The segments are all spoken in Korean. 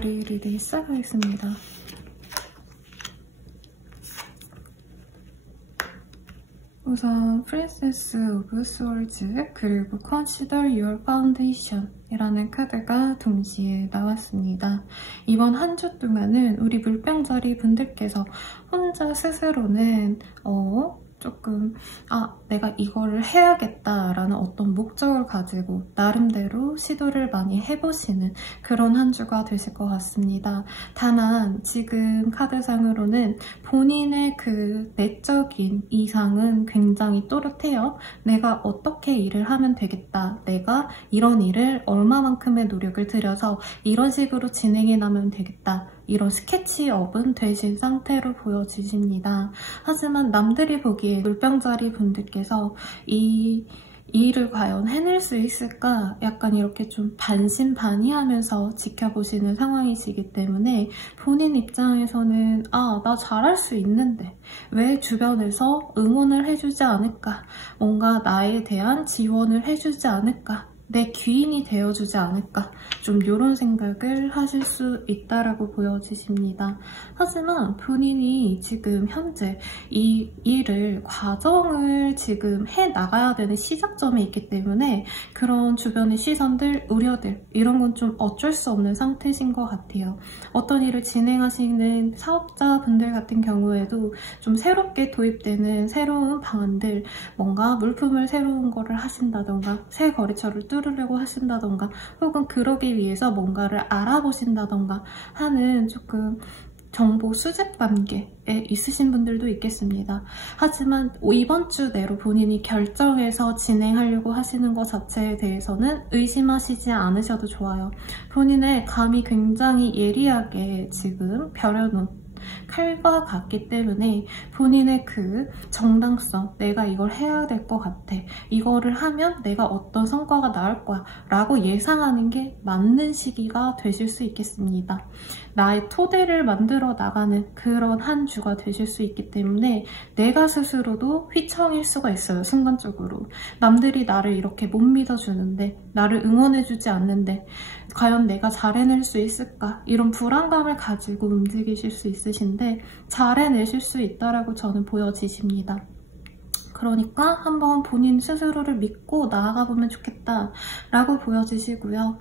다리 리딩 시작하겠습니다. 우선 프린세스 오브 스월즈 그리고 Consider Your Foundation 이라는 카드가 동시에 나왔습니다. 이번 한 주 동안은 우리 물병자리 분들께서 혼자 스스로는 조금 내가 이거를 해야겠다라는 어떤 목적을 가지고 나름대로 시도를 많이 해보시는 그런 한 주가 되실 것 같습니다. 다만 지금 카드상으로는 본인의 그 내적인 이상은 굉장히 또렷해요. 내가 어떻게 일을 하면 되겠다. 내가 이런 일을 얼마만큼의 노력을 들여서 이런 식으로 진행해 나가면 되겠다. 이런 스케치업은 되신 상태로 보여지십니다. 하지만 남들이 보기에 물병자리 분들께서 이 일을 과연 해낼 수 있을까? 약간 이렇게 좀 반신반의하면서 지켜보시는 상황이시기 때문에 본인 입장에서는 나 잘할 수 있는데 왜 주변에서 응원을 해주지 않을까? 뭔가 나에 대한 지원을 해주지 않을까? 내 귀인이 되어주지 않을까? 좀 이런 생각을 하실 수 있다라고 보여지십니다. 하지만 본인이 지금 현재 이 일을, 과정을 지금 해나가야 되는 시작점에 있기 때문에 그런 주변의 시선들, 우려들 이런 건 좀 어쩔 수 없는 상태신 것 같아요. 어떤 일을 진행하시는 사업자분들 같은 경우에도 좀 새롭게 도입되는 새로운 방안들, 뭔가 물품을 새로운 거를 하신다던가 새 거래처를 뚫으려고 하신다던가 혹은 그러기 위해서 뭔가를 알아보신다던가 하는 조금 정보 수집 단계에 있으신 분들도 있겠습니다. 하지만 이번 주 내로 본인이 결정해서 진행하려고 하시는 것 자체에 대해서는 의심하시지 않으셔도 좋아요. 본인의 감이 굉장히 예리하게 지금 벼려놓은 칼과 같기 때문에 본인의 그 정당성, 내가 이걸 해야 될 것 같아, 이거를 하면 내가 어떤 성과가 나올 거야 라고 예상하는 게 맞는 시기가 되실 수 있겠습니다. 나의 토대를 만들어 나가는 그런 한 주가 되실 수 있기 때문에 내가 스스로도 휘청일 수가 있어요. 순간적으로 남들이 나를 이렇게 못 믿어주는데, 나를 응원해주지 않는데 과연 내가 잘 해낼 수 있을까? 이런 불안감을 가지고 움직이실 수 있으신데 잘 해내실 수 있다라고 저는 보여지십니다. 그러니까 한번 본인 스스로를 믿고 나아가보면 좋겠다라고 보여지시고요.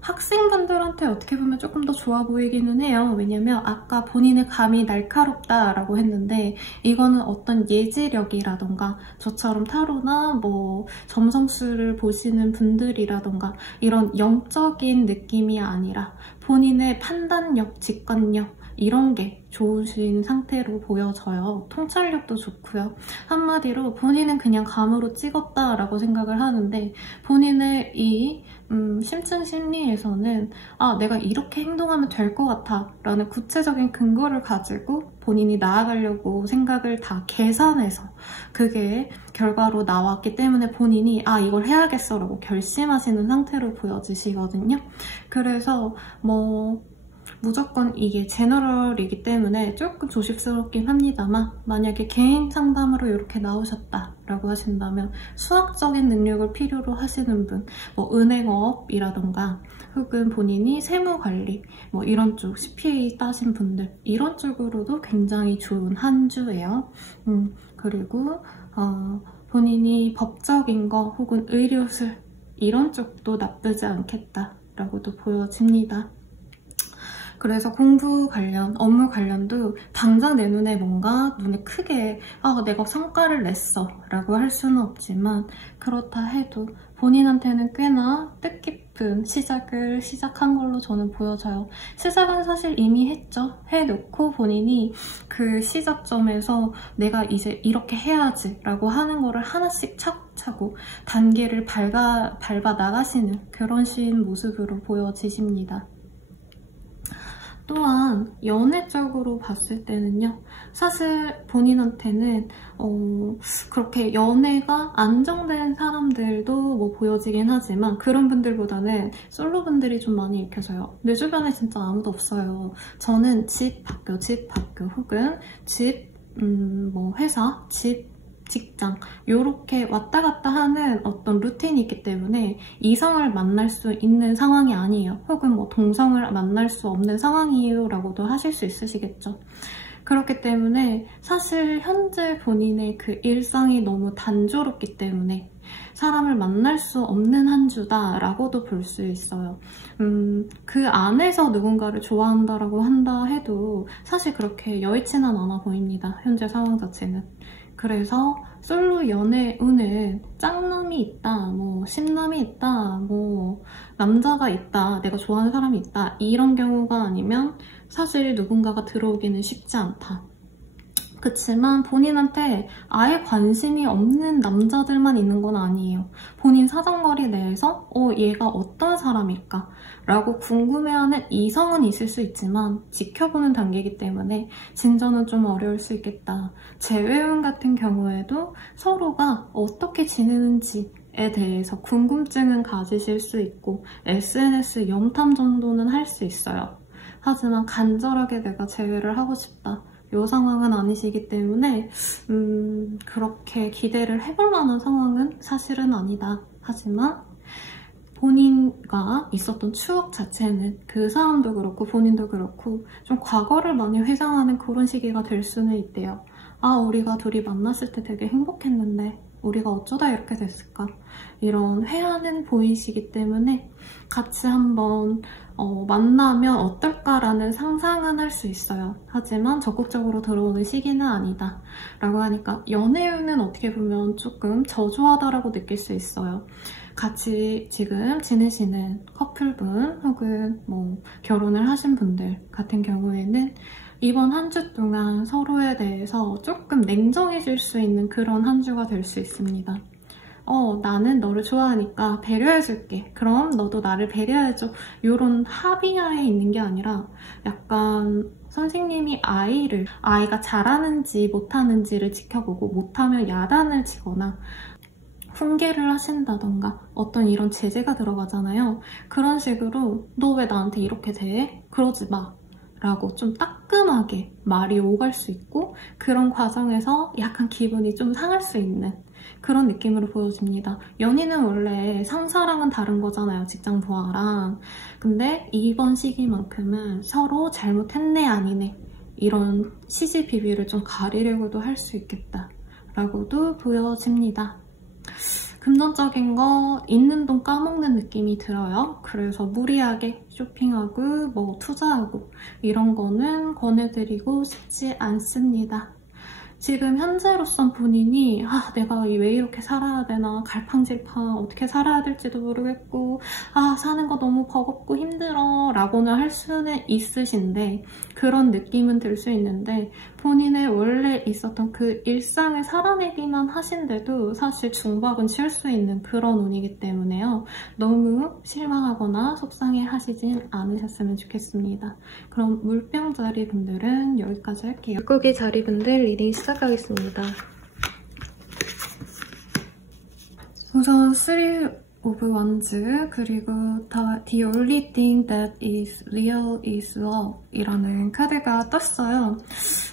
학생분들한테 어떻게 보면 조금 더 좋아 보이기는 해요. 왜냐면 아까 본인의 감이 날카롭다라고 했는데 이거는 어떤 예지력이라던가 저처럼 타로나 뭐 점성술을 보시는 분들이라던가 이런 영적인 느낌이 아니라 본인의 판단력, 직관력 이런 게 좋으신 상태로 보여져요. 통찰력도 좋고요. 한마디로 본인은 그냥 감으로 찍었다라고 생각을 하는데 본인의 이 심층 심리에서는 내가 이렇게 행동하면 될 것 같아 라는 구체적인 근거를 가지고 본인이 나아가려고 생각을 다 계산해서 그게 결과로 나왔기 때문에 본인이 이걸 해야겠어 라고 결심하시는 상태로 보여지시거든요. 그래서 무조건 이게 제너럴이기 때문에 조금 조심스럽긴 합니다만 만약에 개인 상담으로 이렇게 나오셨다라고 하신다면 수학적인 능력을 필요로 하시는 분, 은행업이라던가 혹은 본인이 세무관리 이런 쪽 CPA 따신 분들 이런 쪽으로도 굉장히 좋은 한 주예요. 그리고 본인이 법적인 거 혹은 의료술 이런 쪽도 나쁘지 않겠다라고도 보여집니다. 그래서 공부 관련, 업무 관련도 당장 내 눈에 뭔가 눈에 크게 내가 성과를 냈어 라고 할 수는 없지만 그렇다 해도 본인한테는 꽤나 뜻깊은 시작을 시작한 걸로 저는 보여져요. 시작은 사실 이미 했죠. 해놓고 본인이 그 시작점에서 내가 이제 이렇게 해야지 라고 하는 거를 하나씩 차곡차곡 단계를 밟아 나가시는 그런 신 모습으로 보여지십니다. 또한 연애적으로 봤을 때는요. 사실 본인한테는 그렇게 연애가 안정된 사람들도 보여지긴 하지만 그런 분들보다는 솔로분들이 좀 많이 읽혀져요. 내 주변에 진짜 아무도 없어요. 저는 집, 학교 혹은 집, 회사, 집, 직장 요렇게 왔다 갔다 하는 어떤 루틴이 있기 때문에 이성을 만날 수 있는 상황이 아니에요. 혹은 뭐 동성을 만날 수 없는 상황이에요 라고도 하실 수 있으시겠죠. 그렇기 때문에 사실 현재 본인의 그 일상이 너무 단조롭기 때문에 사람을 만날 수 없는 한 주다라고도 볼 수 있어요. 그 안에서 누군가를 좋아한다라고 한다 해도 사실 그렇게 여의치는 않아 보입니다. 현재 상황 자체는. 그래서 솔로 연애 운은 짝남이 있다, 뭐 심남이 있다, 뭐 남자가 있다, 내가 좋아하는 사람이 있다 이런 경우가 아니면 사실 누군가가 들어오기는 쉽지 않다. 그치만 본인한테 아예 관심이 없는 남자들만 있는 건 아니에요. 본인 사정거리 내에서 얘가 어떤 사람일까? 라고 궁금해하는 이성은 있을 수 있지만 지켜보는 단계이기 때문에 진전은 좀 어려울 수 있겠다. 재회운 같은 경우에도 서로가 어떻게 지내는지에 대해서 궁금증은 가지실 수 있고 SNS 염탐 정도는 할 수 있어요. 하지만 간절하게 내가 재회를 하고 싶다. 이 상황은 아니시기 때문에 그렇게 기대를 해볼 만한 상황은 사실은 아니다. 하지만 본인과 있었던 추억 자체는 그 사람도 그렇고 본인도 그렇고 좀 과거를 많이 회상하는 그런 시기가 될 수는 있대요. 아, 우리가 둘이 만났을 때 되게 행복했는데 우리가 어쩌다 이렇게 됐을까? 이런 회한은 보이시기 때문에 같이 한번 만나면 어떨까라는 상상은 할 수 있어요. 하지만 적극적으로 들어오는 시기는 아니다. 라고 하니까 연애운은 어떻게 보면 조금 저조하다라고 느낄 수 있어요. 같이 지금 지내시는 커플분 혹은 뭐 결혼을 하신 분들 같은 경우에는 이번 한 주 동안 서로에 대해서 조금 냉정해질 수 있는 그런 한 주가 될 수 있습니다. 나는 너를 좋아하니까 배려해줄게. 그럼 너도 나를 배려해줘. 이런 합의하에 있는 게 아니라 약간 선생님이 아이가 잘하는지 못하는지를 지켜보고 못하면 야단을 치거나 훈계를 하신다던가 어떤 이런 제재가 들어가잖아요. 그런 식으로 너 왜 나한테 이렇게 대해? 그러지 마. 라고 좀 따끔하게 말이 오갈 수 있고 그런 과정에서 약간 기분이 좀 상할 수 있는 그런 느낌으로 보여집니다. 연인은 원래 상사랑은 다른 거잖아요. 직장 부하랑. 근데 이번 시기만큼은 서로 잘못했네 아니네 이런 시시비비를 좀 가리려고도 할 수 있겠다 라고도 보여집니다. 금전적인 거 있는 돈 까먹는 느낌이 들어요. 그래서 무리하게 쇼핑하고 뭐 투자하고 이런 거는 권해드리고 싶지 않습니다. 지금 현재로선 본인이 내가 왜 이렇게 살아야 되나 갈팡질팡 어떻게 살아야 될지도 모르겠고 사는 거 너무 버겁고 힘들어 라고는 할 수는 있으신데 그런 느낌은 들 수 있는데 본인의 원래 있었던 그 일상을 살아내기만 하신데도 사실 중박은 칠 수 있는 그런 운이기 때문에요. 너무 실망하거나 속상해 하시진 않으셨으면 좋겠습니다. 그럼 물병 자리 분들은 여기까지 할게요. 물고기 자리 분들 리딩 시작하겠습니다. 우선 3 of Wands 그리고 The only thing that is real is love 이라는 카드가 떴어요.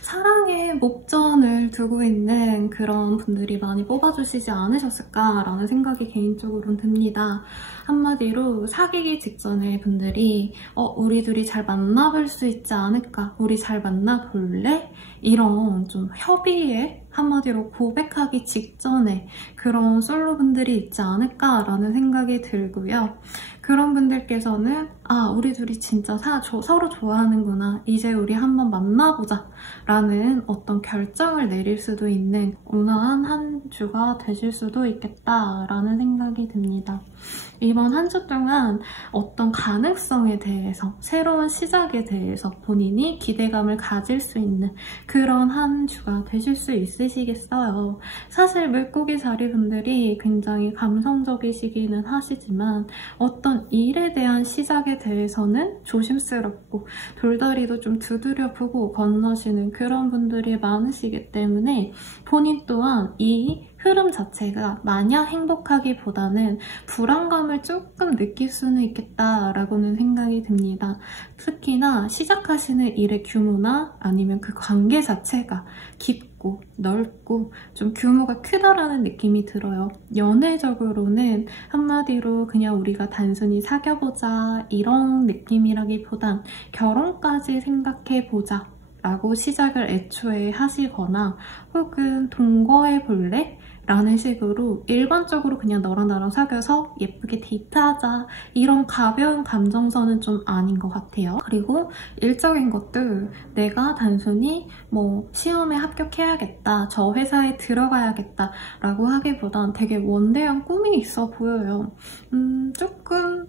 사랑에 목전을 두고 있는 그런 분들이 많이 뽑아주시지 않으셨을까라는 생각이 개인적으로는 듭니다. 한마디로 사귀기 직전에 분들이 우리 둘이 잘 만나볼 수 있지 않을까? 우리 잘 만나볼래? 이런 좀 협의에 한마디로 고백하기 직전에 그런 솔로분들이 있지 않을까라는 생각이 들고요. 그런 분들께서는 우리 둘이 진짜 서로 좋아하는구나. 이제 우리 한번 만나보자 라는 어떤 결정을 내릴 수도 있는 온화한 한 주가 되실 수도 있겠다라는 생각이 듭니다. 이번 한 주 동안 어떤 가능성에 대해서 새로운 시작에 대해서 본인이 기대감을 가질 수 있는 그런 한 주가 되실 수 있으시겠어요. 사실 물고기 자리분들이 굉장히 감성적이시기는 하시지만 어떤 일에 대한 시작에 대해서는 조심스럽고 돌다리도 좀 두드려보고 건너시는 그런 분들이 많으시기 때문에 본인 또한 이 흐름 자체가 마냥 행복하기보다는 불안감을 조금 느낄 수는 있겠다라고는 생각이 듭니다. 특히나 시작하시는 일의 규모나 아니면 그 관계 자체가 깊고 넓고 좀 규모가 크다라는 느낌이 들어요. 연애적으로는 한마디로 그냥 우리가 단순히 사귀어보자 이런 느낌이라기보단 결혼까지 생각해보자 라고 시작을 애초에 하시거나 혹은 동거해볼래? 라는 식으로 일반적으로 그냥 너랑 나랑 사귀어서 예쁘게 데이트하자 이런 가벼운 감정선은 좀 아닌 것 같아요. 그리고 일적인 것도 내가 단순히 뭐 시험에 합격해야겠다, 저 회사에 들어가야겠다 라고 하기보단 되게 원대한 꿈이 있어 보여요. 조금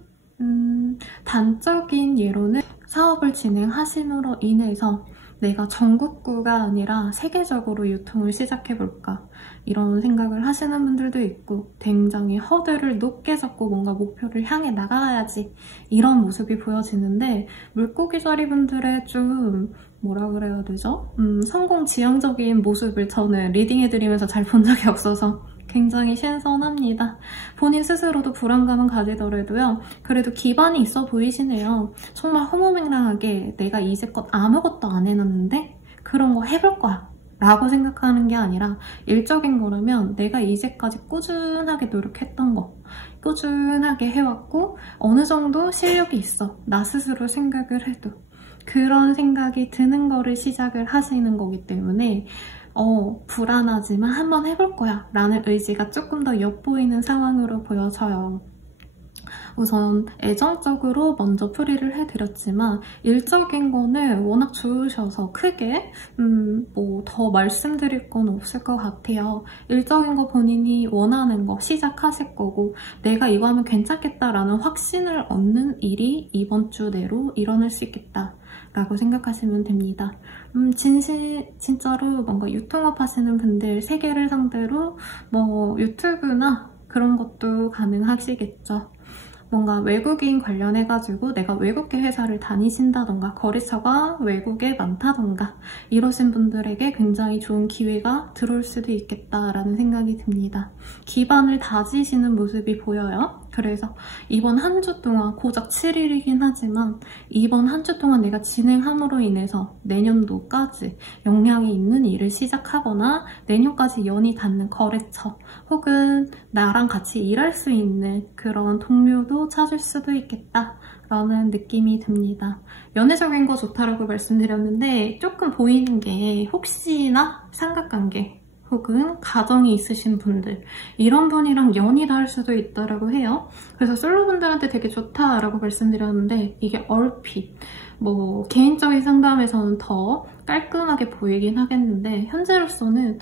단적인 예로는 사업을 진행하심으로 인해서 내가 전국구가 아니라 세계적으로 유통을 시작해볼까 이런 생각을 하시는 분들도 있고 굉장히 허들을 높게 잡고 뭔가 목표를 향해 나가야지 이런 모습이 보여지는데 물고기 자리 분들의 좀 뭐라 그래야 되죠? 성공 지향적인 모습을 저는 리딩해드리면서 잘 본 적이 없어서 굉장히 신선합니다. 본인 스스로도 불안감은 가지더라도요. 그래도 기반이 있어 보이시네요. 정말 허무맹랑하게 내가 이제껏 아무것도 안 해놨는데 그런 거 해볼 거야 라고 생각하는 게 아니라 일적인 거라면 내가 이제까지 꾸준하게 노력했던 거 꾸준하게 해왔고 어느 정도 실력이 있어 나 스스로 생각을 해도 그런 생각이 드는 거를 시작을 하시는 거기 때문에 불안하지만 한번 해볼 거야 라는 의지가 조금 더 엿보이는 상황으로 보여져요. 우선 애정적으로 먼저 풀이를 해드렸지만 일적인 거는 워낙 좋으셔서 크게 뭐 더 말씀드릴 건 없을 것 같아요. 일적인 거 본인이 원하는 거 시작하실 거고 내가 이거 하면 괜찮겠다라는 확신을 얻는 일이 이번 주 내로 일어날 수 있겠다 라고 생각하시면 됩니다. 진짜로 뭔가 유통업 하시는 분들 세계를 상대로 뭐 유튜브나 그런 것도 가능하시겠죠. 뭔가 외국인 관련해가지고 내가 외국계 회사를 다니신다던가 거래처가 외국에 많다던가 이러신 분들에게 굉장히 좋은 기회가 들어올 수도 있겠다라는 생각이 듭니다. 기반을 다지시는 모습이 보여요. 그래서 이번 한 주 동안 고작 7일이긴 하지만 이번 한 주 동안 내가 진행함으로 인해서 내년도까지 역량이 있는 일을 시작하거나 내년까지 연이 닿는 거래처 혹은 나랑 같이 일할 수 있는 그런 동료도 찾을 수도 있겠다라는 느낌이 듭니다. 연애적인 거 좋다라고 말씀드렸는데 조금 보이는 게 혹시나 삼각관계 혹은 가정이 있으신 분들 이런 분이랑 연이 닿을 수도 있다라고 해요. 그래서 솔로분들한테 되게 좋다라고 말씀드렸는데 이게 얼핏 뭐 개인적인 상담에서는 더 깔끔하게 보이긴 하겠는데 현재로서는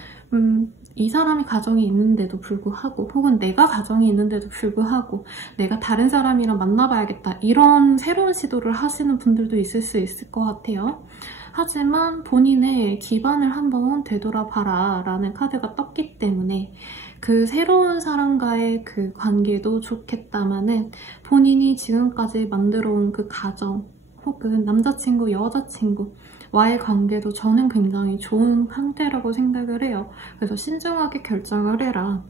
이 사람이 가정이 있는데도 불구하고 혹은 내가 가정이 있는데도 불구하고 내가 다른 사람이랑 만나봐야겠다 이런 새로운 시도를 하시는 분들도 있을 수 있을 것 같아요. 하지만 본인의 기반을 한번 되돌아봐라 라는 카드가 떴기 때문에 그 새로운 사람과의 그 관계도 좋겠다마는 본인이 지금까지 만들어온 그 가정 혹은 남자친구, 여자친구와의 관계도 저는 굉장히 좋은 상태라고 생각을 해요. 그래서 신중하게 결정을 해라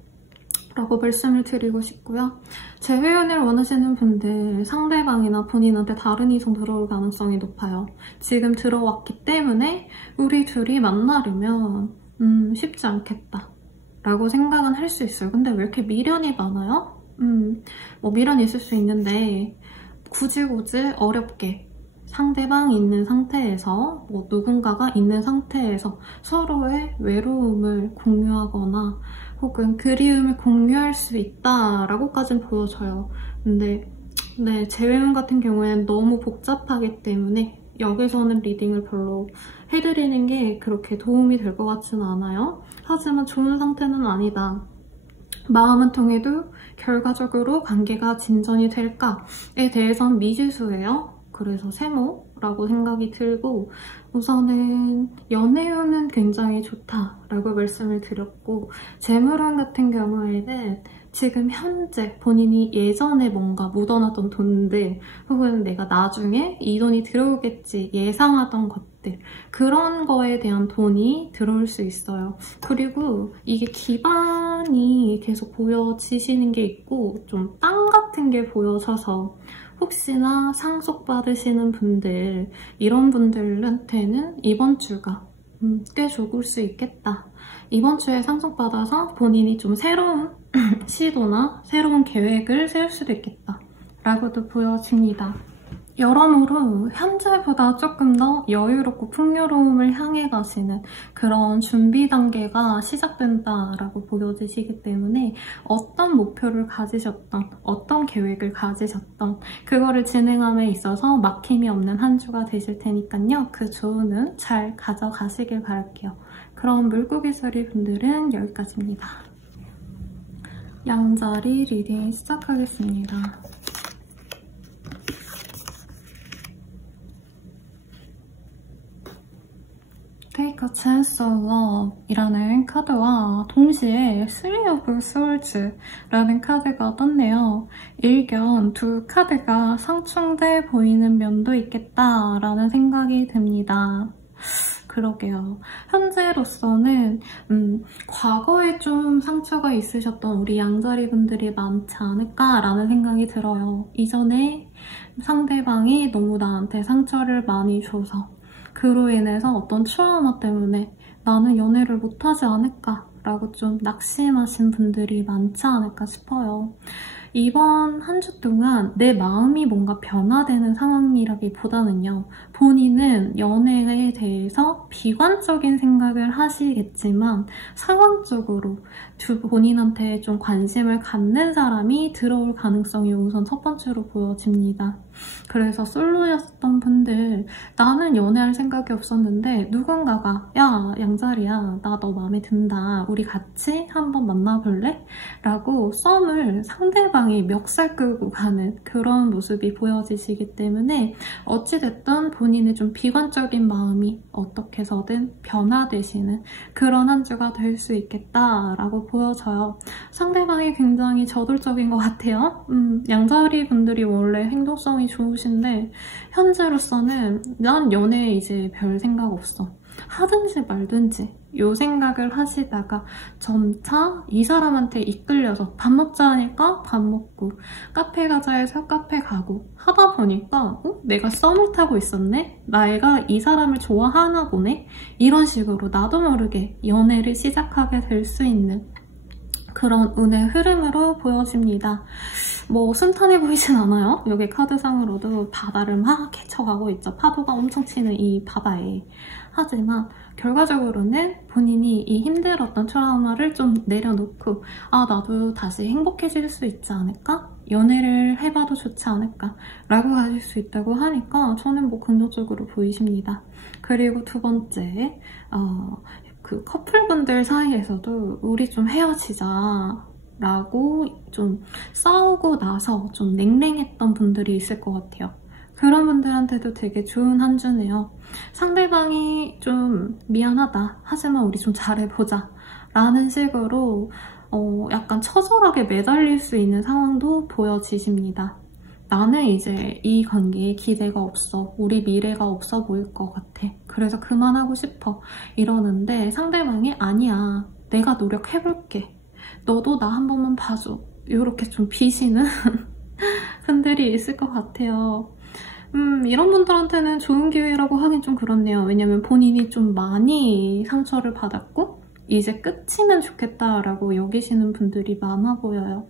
라고 말씀을 드리고 싶고요. 재회연을 원하시는 분들 상대방이나 본인한테 다른 이성 들어올 가능성이 높아요. 지금 들어왔기 때문에 우리 둘이 만나려면 쉽지 않겠다 라고 생각은 할 수 있어요. 근데 왜 이렇게 미련이 많아요? 뭐 미련이 있을 수 있는데 굳이 어렵게 상대방이 있는 상태에서 뭐 누군가가 있는 상태에서 서로의 외로움을 공유하거나 혹은 그리움을 공유할 수 있다라고까지는 보여져요. 근데 네, 재회원 같은 경우에는 너무 복잡하기 때문에 여기서는 리딩을 별로 해드리는 게 그렇게 도움이 될 것 같지는 않아요. 하지만 좋은 상태는 아니다. 마음은 통해도 결과적으로 관계가 진전이 될까에 대해서는 미지수예요. 그래서 세모라고 생각이 들고 우선은 연애운은 굉장히 좋다라고 말씀을 드렸고 재물운 같은 경우에는 지금 현재 본인이 예전에 뭔가 묻어놨던 돈들 혹은 내가 나중에 이 돈이 들어오겠지 예상하던 것들 것들, 그런 거에 대한 돈이 들어올 수 있어요. 그리고 이게 기반이 계속 보여지시는 게 있고 좀 땅 같은 게 보여져서 혹시나 상속받으시는 분들, 이런 분들한테는 이번 주가 꽤 좋을 수 있겠다. 이번 주에 상속받아서 본인이 좀 새로운 시도나 새로운 계획을 세울 수도 있겠다 라고도 보여집니다. 여러모로 현재보다 조금 더 여유롭고 풍요로움을 향해 가시는 그런 준비 단계가 시작된다라고 보여지시기 때문에 어떤 목표를 가지셨던, 어떤 계획을 가지셨던 그거를 진행함에 있어서 막힘이 없는 한 주가 되실 테니까요. 그 조언은 잘 가져가시길 바랄게요. 그럼 물고기 소리 분들은 여기까지입니다. 양자리 리딩 시작하겠습니다. Take a chance on love 이라는 카드와 동시에 Three of Swords 라는 카드가 떴네요. 일견 두 카드가 상충돼 보이는 면도 있겠다라는 생각이 듭니다. 그러게요. 현재로서는 과거에 좀 상처가 있으셨던 우리 양자리 분들이 많지 않을까라는 생각이 들어요. 이전에 상대방이 너무 나한테 상처를 많이 줘서 그로 인해서 어떤 트라우마 때문에 나는 연애를 못하지 않을까 라고 좀 낙심하신 분들이 많지 않을까 싶어요. 이번 한 주 동안 내 마음이 뭔가 변화되는 상황이라기보다는요. 본인은 연애에 대해서 비관적인 생각을 하시겠지만 상황적으로 본인한테 좀 관심을 갖는 사람이 들어올 가능성이 우선 첫 번째로 보여집니다. 그래서 솔로였던 분들, 나는 연애할 생각이 없었는데 누군가가 야, 양자리야, 나 너 마음에 든다. 우리 같이 한번 만나볼래? 라고 썸을 상대방이 멱살 끌고 가는 그런 모습이 보여지시기 때문에 어찌됐든 본인의 좀 비관적인 마음이 어떻게 해서든 변화되시는 그런 한 주가 될 수 있겠다라고 보여져요. 상대방이 굉장히 저돌적인 것 같아요. 양자리 분들이 원래 행동성이 좋으신데 현재로서는 난 연애에 이제 별 생각 없어. 하든지 말든지 요 생각을 하시다가 점차 이 사람한테 이끌려서 밥 먹자 하니까 밥 먹고 카페 가자 해서 카페 가고 하다 보니까 내가 썸을 타고 있었네? 내가 이 사람을 좋아하나 보네? 이런 식으로 나도 모르게 연애를 시작하게 될 수 있는 그런 운의 흐름으로 보여집니다. 뭐 순탄해 보이진 않아요. 여기 카드상으로도 바다를 막 헤쳐가고 있죠. 파도가 엄청 치는 이 바다에. 하지만 결과적으로는 본인이 이 힘들었던 트라우마를 좀 내려놓고 아, 나도 다시 행복해질 수 있지 않을까? 연애를 해봐도 좋지 않을까? 라고 가질 수 있다고 하니까 저는 뭐 긍정적으로 보이십니다. 그리고 두 번째, 그 커플분들 사이에서도 우리 좀 헤어지자 라고 좀 싸우고 나서 좀 냉랭했던 분들이 있을 것 같아요. 그런 분들한테도 되게 좋은 한 주네요. 상대방이 좀 미안하다. 하지만 우리 좀 잘해보자. 라는 식으로 약간 처절하게 매달릴 수 있는 상황도 보여지십니다. 나는 이제 이 관계에 기대가 없어. 우리 미래가 없어 보일 것 같아. 그래서 그만하고 싶어. 이러는데 상대방이 아니야. 내가 노력해볼게. 너도 나 한 번만 봐줘. 이렇게 좀 비시는 분들이 있을 것 같아요. 이런 분들한테는 좋은 기회라고 하긴 좀 그렇네요. 왜냐면 본인이 좀 많이 상처를 받았고 이제 끝이면 좋겠다라고 여기시는 분들이 많아 보여요.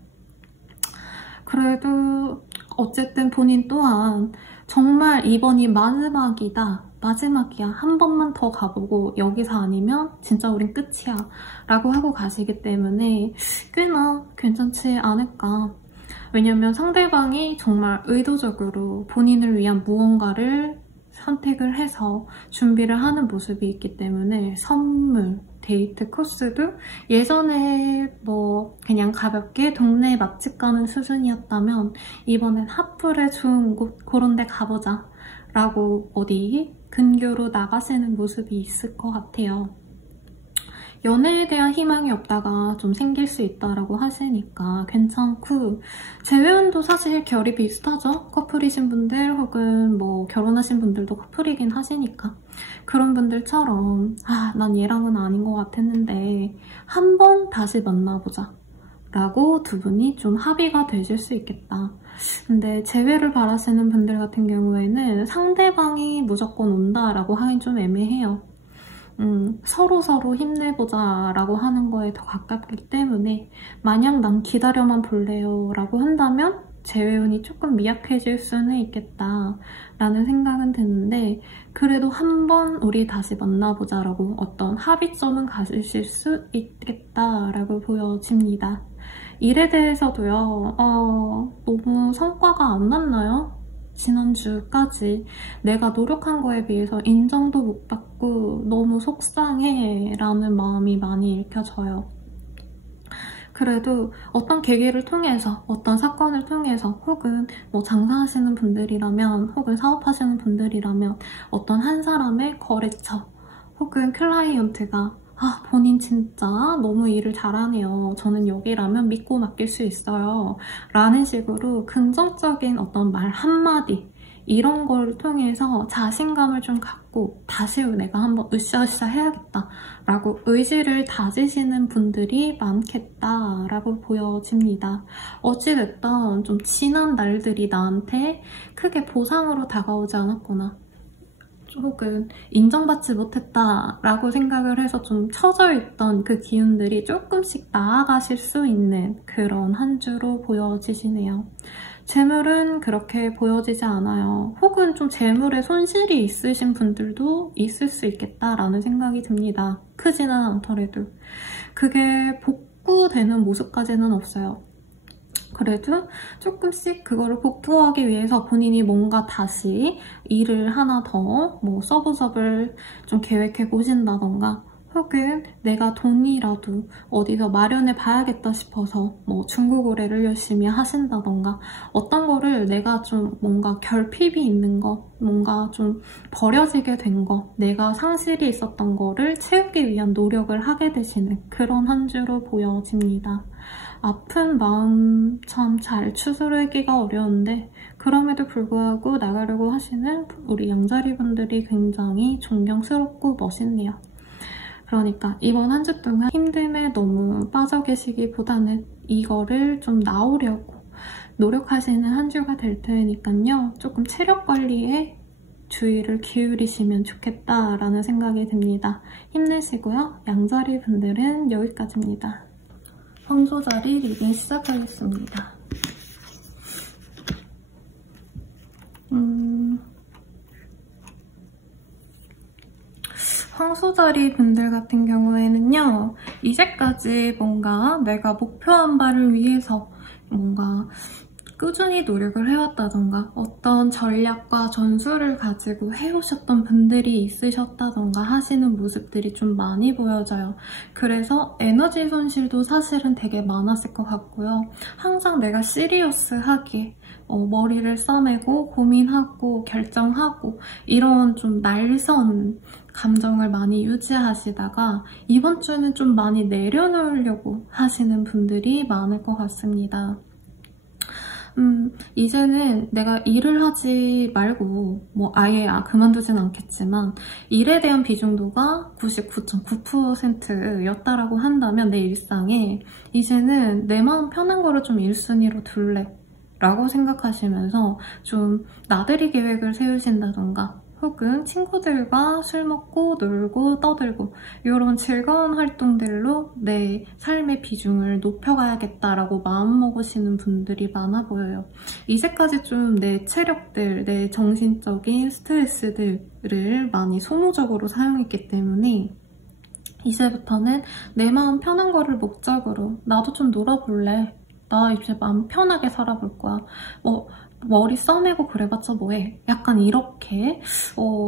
그래도 어쨌든 본인 또한 정말 이번이 마지막이다. 마지막이야. 한 번만 더 가보고 여기서 아니면 진짜 우린 끝이야. 라고 하고 가시기 때문에 꽤나 괜찮지 않을까. 왜냐면 상대방이 정말 의도적으로 본인을 위한 무언가를 선택을 해서 준비를 하는 모습이 있기 때문에 선물, 데이트 코스도 예전에 뭐 그냥 가볍게 동네 맛집 가는 수준이었다면 이번엔 핫플에 좋은 곳 그런 데 가보자 라고 어디 근교로 나가시는 모습이 있을 것 같아요. 연애에 대한 희망이 없다가 좀 생길 수 있다라고 하시니까 괜찮고, 재회원도 사실 결이 비슷하죠? 커플이신 분들 혹은 뭐 결혼하신 분들도 커플이긴 하시니까 그런 분들처럼 난 얘랑은 아닌 것 같았는데 한 번 다시 만나보자 라고 두 분이 좀 합의가 되실 수 있겠다. 근데 재회를 바라시는 분들 같은 경우에는 상대방이 무조건 온다라고 하긴 좀 애매해요. 서로 힘내보자 라고 하는 거에 더 가깝기 때문에 만약 난 기다려만 볼래요 라고 한다면 재회운이 조금 미약해질 수는 있겠다 라는 생각은 드는데, 그래도 한번 우리 다시 만나보자 라고 어떤 합의점은 가지실 수 있겠다 라고 보여집니다. 일에 대해서도요, 너무 성과가 안 났나요? 지난주까지 내가 노력한 거에 비해서 인정도 못 받고 너무 속상해 라는 마음이 많이 읽혀져요. 그래도 어떤 계기를 통해서, 어떤 사건을 통해서, 혹은 뭐 장사하시는 분들이라면, 혹은 사업하시는 분들이라면 어떤 한 사람의 거래처 혹은 클라이언트가 본인 진짜 너무 일을 잘하네요. 저는 여기라면 믿고 맡길 수 있어요. 라는 식으로 긍정적인 어떤 말 한마디, 이런 걸 통해서 자신감을 좀 갖고 다시 내가 한번 으쌰으쌰 해야겠다 라고 의지를 다지시는 분들이 많겠다라고 보여집니다. 어찌됐든 좀 지난 날들이 나한테 크게 보상으로 다가오지 않았거나 혹은 인정받지 못했다라고 생각을 해서 좀 처져 있던 그 기운들이 조금씩 나아가실 수 있는 그런 한 주로 보여지시네요. 재물은 그렇게 보여지지 않아요. 혹은 좀 재물에 손실이 있으신 분들도 있을 수 있겠다라는 생각이 듭니다. 크지는 않더라도. 그게 복구되는 모습까지는 없어요. 그래도 조금씩 그거를 복구하기 위해서 본인이 뭔가 다시 일을 하나 더 뭐 서브잡을 좀 계획해 보신다던가, 혹은 내가 돈이라도 어디서 마련해 봐야겠다 싶어서 뭐 중고거래를 열심히 하신다던가, 어떤 거를 내가 좀 뭔가 결핍이 있는 거, 뭔가 좀 버려지게 된 거, 내가 상실이 있었던 거를 채우기 위한 노력을 하게 되시는 그런 한 주로 보여집니다. 아픈 마음 참 잘 추스르기가 어려운데 그럼에도 불구하고 나가려고 하시는 우리 양자리 분들이 굉장히 존경스럽고 멋있네요. 그러니까 이번 한 주 동안 힘듦에 너무 빠져 계시기보다는 이거를 좀 나오려고 노력하시는 한 주가 될 테니까요. 조금 체력 관리에 주의를 기울이시면 좋겠다라는 생각이 듭니다. 힘내시고요. 양자리 분들은 여기까지입니다. 황소자리 리딩 시작하겠습니다. 황소자리 분들 같은 경우에는요, 이제까지 뭔가 내가 목표한 바를 위해서 뭔가 꾸준히 노력을 해왔다던가 어떤 전략과 전술을 가지고 해오셨던 분들이 있으셨다던가 하시는 모습들이 좀 많이 보여져요. 그래서 에너지 손실도 사실은 되게 많았을 것 같고요. 항상 내가 시리어스하게 머리를 써내고 고민하고 결정하고 이런 좀 날선 감정을 많이 유지하시다가 이번 주는 좀 많이 내려놓으려고 하시는 분들이 많을 것 같습니다. 이제는 내가 일을 하지 말고 뭐 아예 그만두진 않겠지만 일에 대한 비중도가 99.9%였다라고 한다면 내 일상에 이제는 내 마음 편한 거를 좀 1순위로 둘래 라고 생각하시면서 좀 나들이 계획을 세우신다던가 혹은 친구들과 술 먹고 놀고 떠들고 이런 즐거운 활동들로 내 삶의 비중을 높여가야겠다라고 마음먹으시는 분들이 많아 보여요. 이제까지 좀 내 체력들, 내 정신적인 스트레스들을 많이 소모적으로 사용했기 때문에 이제부터는 내 마음 편한 거를 목적으로 나도 좀 놀아볼래. 나 이제 마음 편하게 살아볼 거야. 머리 써내고 그래봤자 뭐해. 약간 이렇게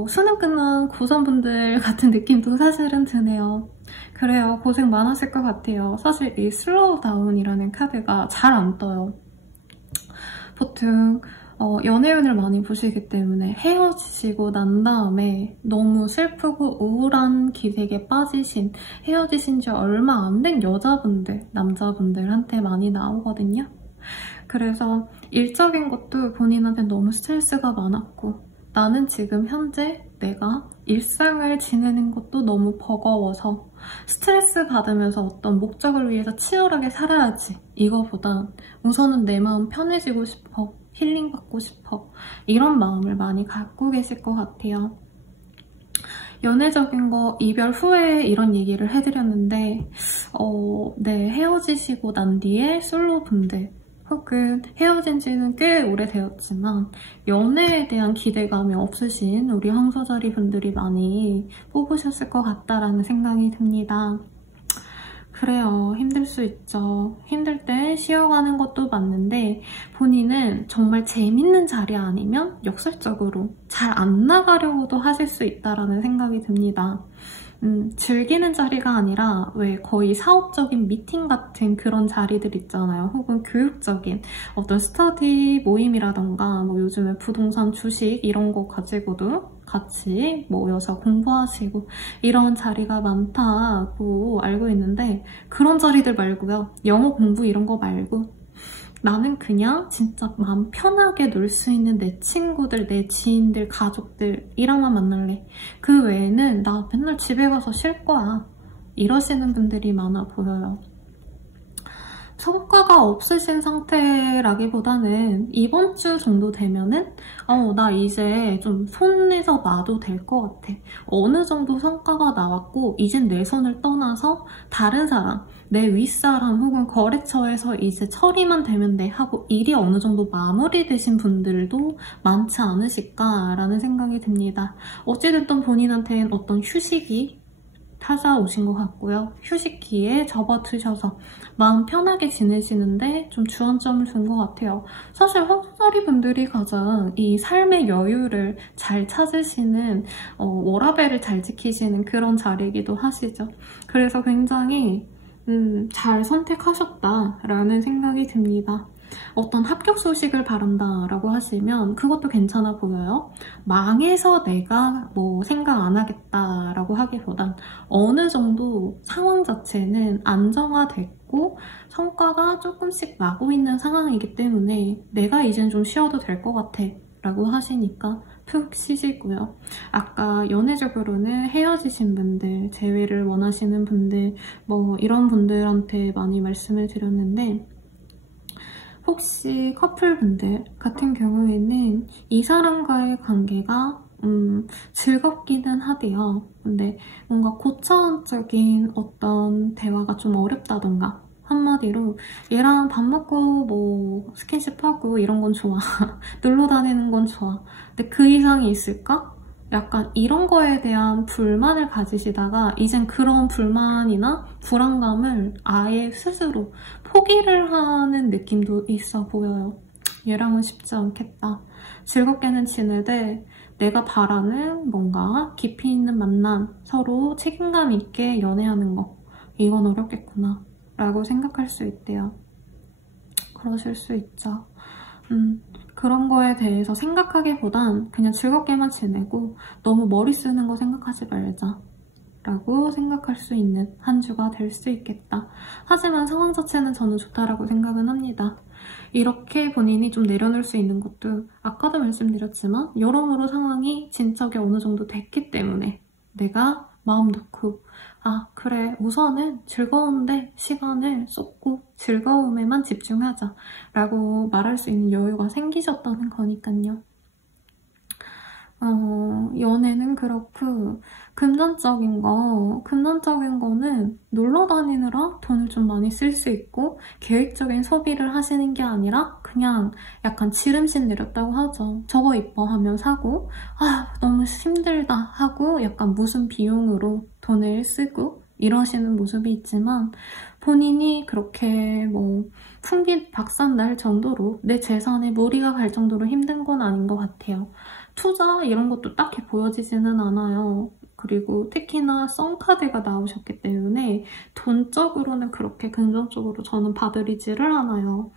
수능 끝난 고3분들 같은 느낌도 사실은 드네요. 그래요. 고생 많았을 것 같아요. 사실 이 슬로우 다운이라는 카드가 잘 안 떠요. 보통 연애운을 많이 보시기 때문에 헤어지시고 난 다음에 너무 슬프고 우울한 기색에 빠지신, 헤어지신 지 얼마 안 된 여자분들, 남자분들한테 많이 나오거든요. 그래서 일적인 것도 본인한테 너무 스트레스가 많았고, 나는 지금 현재 내가 일상을 지내는 것도 너무 버거워서 스트레스 받으면서 어떤 목적을 위해서 치열하게 살아야지, 이거보다 우선은 내 마음 편해지고 싶어, 힐링받고 싶어, 이런 마음을 많이 갖고 계실 것 같아요. 연애적인 거 이별 후에 이런 얘기를 해드렸는데 네, 헤어지시고 난 뒤에 솔로분들 혹은 헤어진 지는 꽤 오래되었지만 연애에 대한 기대감이 없으신 우리 황소자리 분들이 많이 뽑으셨을 것 같다라는 생각이 듭니다. 그래요. 힘들 수 있죠. 힘들 때 쉬어가는 것도 맞는데 본인은 정말 재밌는 자리 아니면 역설적으로 잘 안 나가려고도 하실 수 있다라는 생각이 듭니다. 즐기는 자리가 아니라 왜 거의 사업적인 미팅 같은 그런 자리들 있잖아요. 혹은 교육적인 어떤 스터디 모임이라던가 뭐 요즘에 부동산 주식 이런 거 가지고도 같이 모여서 공부하시고 이런 자리가 많다고 알고 있는데 그런 자리들 말고요. 영어 공부 이런 거 말고 나는 그냥 진짜 마음 편하게 놀 수 있는 내 친구들, 내 지인들, 가족들이랑만 만날래. 그 외에는 나 맨날 집에 가서 쉴 거야. 이러시는 분들이 많아 보여요. 성과가 없으신 상태라기보다는 이번 주 정도 되면은 나 이제 좀 손에서 놔도 될 것 같아. 어느 정도 성과가 나왔고 이젠 내 손을 떠나서 다른 사람, 내 윗사람 혹은 거래처에서 이제 처리만 되면 돼 하고 일이 어느 정도 마무리되신 분들도 많지 않으실까라는 생각이 듭니다. 어찌됐든 본인한테는 어떤 휴식이 찾아오신 것 같고요. 휴식기에 접어드셔서 마음 편하게 지내시는데 좀 주안점을 둔 것 같아요. 사실 황소자리 분들이 가장 이 삶의 여유를 잘 찾으시는 워라밸을 잘 지키시는 그런 자리이기도 하시죠. 그래서 굉장히 잘 선택하셨다라는 생각이 듭니다. 어떤 합격 소식을 바란다라고 하시면 그것도 괜찮아 보여요. 망해서 내가 뭐 생각 안 하겠다라고 하기보단 어느 정도 상황 자체는 안정화됐고 성과가 조금씩 나고 있는 상황이기 때문에 내가 이젠 좀 쉬어도 될 것 같아 라고 하시니까 푹 쉬시고요. 아까 연애적으로는 헤어지신 분들, 재회를 원하시는 분들 뭐 이런 분들한테 많이 말씀을 드렸는데 혹시 커플분들 같은 경우에는 이 사람과의 관계가 즐겁기는 하대요. 근데 뭔가 고차원적인 어떤 대화가 좀 어렵다던가 한마디로 얘랑 밥 먹고 뭐 스킨십하고 이런 건 좋아. 놀러 다니는 건 좋아. 근데 그 이상이 있을까? 약간 이런 거에 대한 불만을 가지시다가 이젠 그런 불만이나 불안감을 아예 스스로 포기를 하는 느낌도 있어 보여요. 얘랑은 쉽지 않겠다. 즐겁게는 지내되 내가 바라는 뭔가 깊이 있는 만남, 서로 책임감 있게 연애하는 거 이건 어렵겠구나 라고 생각할 수 있대요. 그러실 수 있죠. 그런 거에 대해서 생각하기보단 그냥 즐겁게만 지내고 너무 머리 쓰는 거 생각하지 말자 라고 생각할 수 있는 한 주가 될 수 있겠다. 하지만 상황 자체는 저는 좋다라고 생각은 합니다. 이렇게 본인이 좀 내려놓을 수 있는 것도 아까도 말씀드렸지만 여러모로 상황이 진척이 어느 정도 됐기 때문에 내가 마음 놓고 그래 우선은 즐거운데 시간을 쏟고 즐거움에만 집중하자 라고 말할 수 있는 여유가 생기셨다는 거니까요. 연애는 그렇고 금전적인 거는 놀러 다니느라 돈을 좀 많이 쓸 수 있고 계획적인 소비를 하시는 게 아니라 그냥 약간 지름신 내렸다고 하죠. 저거 이뻐 하면 사고 너무 힘들다 하고 약간 무슨 비용으로 돈을 쓰고 이러시는 모습이 있지만 본인이 그렇게 뭐 풍비 박산날 정도로 내 재산에 무리가 갈 정도로 힘든 건 아닌 것 같아요. 투자 이런 것도 딱히 보여지지는 않아요. 그리고 특히나 썬카드가 나오셨기 때문에 돈적으로는 그렇게 긍정적으로 저는 받아들이지를 않아요.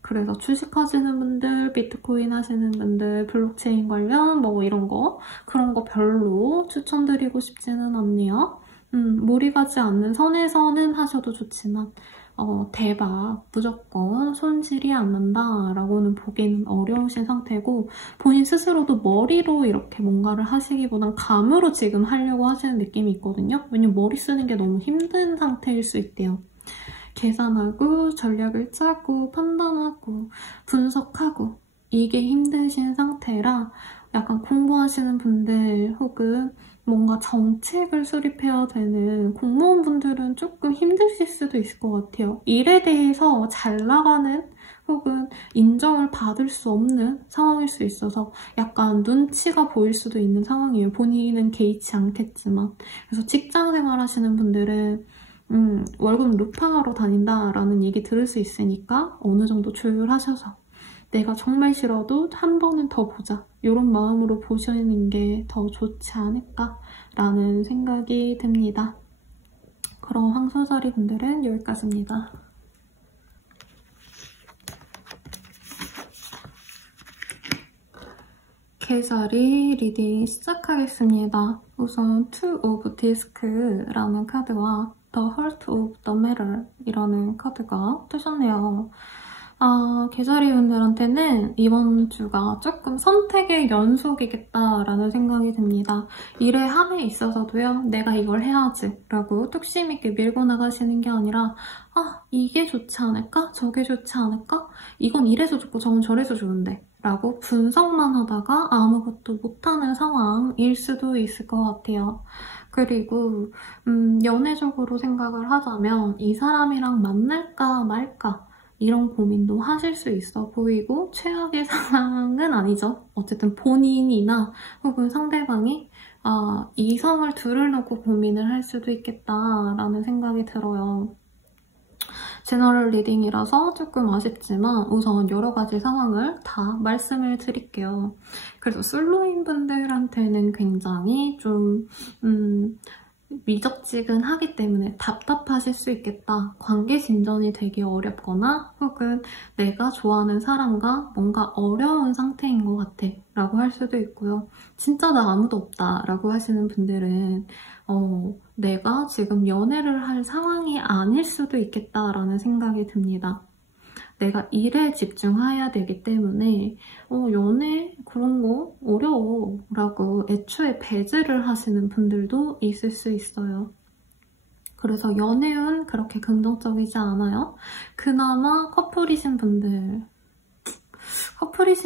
그래서 주식하시는 분들, 비트코인 하시는 분들, 블록체인 관련 뭐 이런 거 그런 거 별로 추천드리고 싶지는 않네요. 무리 가지 않는 선에서는 하셔도 좋지만 대박, 무조건 손실이 안 난다라고는 보기는 어려우신 상태고 본인 스스로도 머리로 이렇게 뭔가를 하시기보단 감으로 지금 하려고 하시는 느낌이 있거든요. 왜냐면 머리 쓰는 게 너무 힘든 상태일 수 있대요. 계산하고 전략을 짜고 판단하고 분석하고 이게 힘드신 상태라 약간 공부하시는 분들 혹은 뭔가 정책을 수립해야 되는 공무원분들은 조금 힘드실 수도 있을 것 같아요. 일에 대해서 잘 나가는 혹은 인정을 받을 수 없는 상황일 수 있어서 약간 눈치가 보일 수도 있는 상황이에요. 본인은 개의치 않겠지만. 그래서 직장 생활 하시는 분들은 월급 루팡하러 다닌다라는 얘기 들을 수 있으니까 어느 정도 조율하셔서 내가 정말 싫어도 한 번은 더 보자. 이런 마음으로 보시는 게 더 좋지 않을까라는 생각이 듭니다. 그럼 황소자리 분들은 여기까지입니다. 개자리 리딩 시작하겠습니다. 우선 Two of Disc라는 카드와 The Heart of the Matter 이라는 카드가 뜨셨네요. 개자리 분들한테는 이번 주가 조금 선택의 연속이겠다라는 생각이 듭니다. 일에 한해 있어서도요, 내가 이걸 해야지 라고 뚝심 있게 밀고 나가시는 게 아니라 이게 좋지 않을까? 저게 좋지 않을까? 이건 이래서 좋고 저건 저래서 좋은데 라고 분석만 하다가 아무것도 못하는 상황일 수도 있을 것 같아요. 그리고 연애적으로 생각을 하자면 이 사람이랑 만날까 말까 이런 고민도 하실 수 있어 보이고 최악의 상황은 아니죠. 어쨌든 본인이나 혹은 상대방이 이성을 두르려고 고민을 할 수도 있겠다라는 생각이 들어요. 제너럴 리딩이라서 조금 아쉽지만 우선 여러 가지 상황을 다 말씀을 드릴게요. 그래서 솔로인 분들한테는 굉장히 좀 미적지근하기 때문에 답답하실 수 있겠다. 관계 진전이 되기 어렵거나 혹은 내가 좋아하는 사람과 뭔가 어려운 상태인 것 같아 라고 할 수도 있고요. 진짜 나 아무도 없다 라고 하시는 분들은 내가 지금 연애를 할 상황이 아닐 수도 있겠다라는 생각이 듭니다. 내가 일에 집중해야 되기 때문에 연애 그런 거 어려워 라고 애초에 배제를 하시는 분들도 있을 수 있어요. 그래서 연애운 그렇게 긍정적이지 않아요. 그나마 커플이신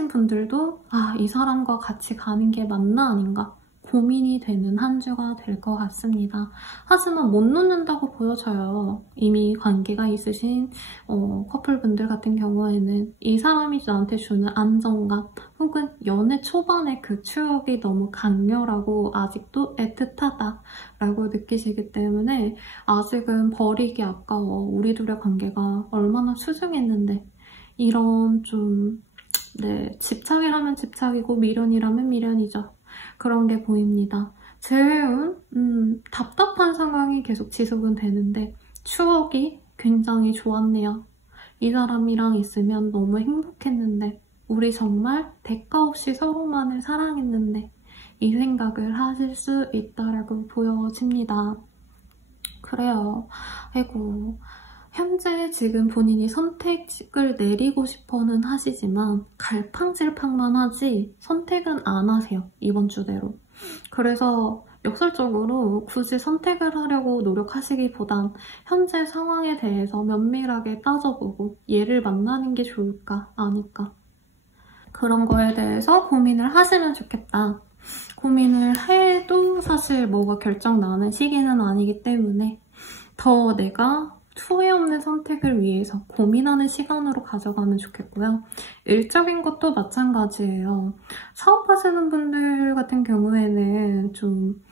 분들도 이 사람과 같이 가는 게 맞나 아닌가 고민이 되는 한 주가 될 것 같습니다. 하지만 못 놓는다고 보여져요. 이미 관계가 있으신 커플분들 같은 경우에는 이 사람이 나한테 주는 안정감 혹은 연애 초반의 그 추억이 너무 강렬하고 아직도 애틋하다라고 느끼시기 때문에 아직은 버리기 아까워. 우리 둘의 관계가 얼마나 소중했는데 이런 좀 집착이라면 집착이고 미련이라면 미련이죠. 그런 게 보입니다. 제외운 답답한 상황이 계속 지속은 되는데 추억이 굉장히 좋았네요. 이 사람이랑 있으면 너무 행복했는데 우리 정말 대가 없이 서로만을 사랑했는데 이 생각을 하실 수 있다라고 보여집니다. 그래요. 아이고 현재 지금 본인이 선택을 내리고 싶어는 하시지만 갈팡질팡만 하지 선택은 안 하세요. 이번 주대로. 그래서 역설적으로 굳이 선택을 하려고 노력하시기보단 현재 상황에 대해서 면밀하게 따져보고 얘를 만나는 게 좋을까 아닐까 그런 거에 대해서 고민을 하시면 좋겠다. 고민을 해도 사실 뭐가 결정 나는 시기는 아니기 때문에 더 내가 후회 없는 선택을 위해서 고민하는 시간으로 가져가면 좋겠고요. 일적인 것도 마찬가지예요. 사업하시는 분들 같은 경우에는 좀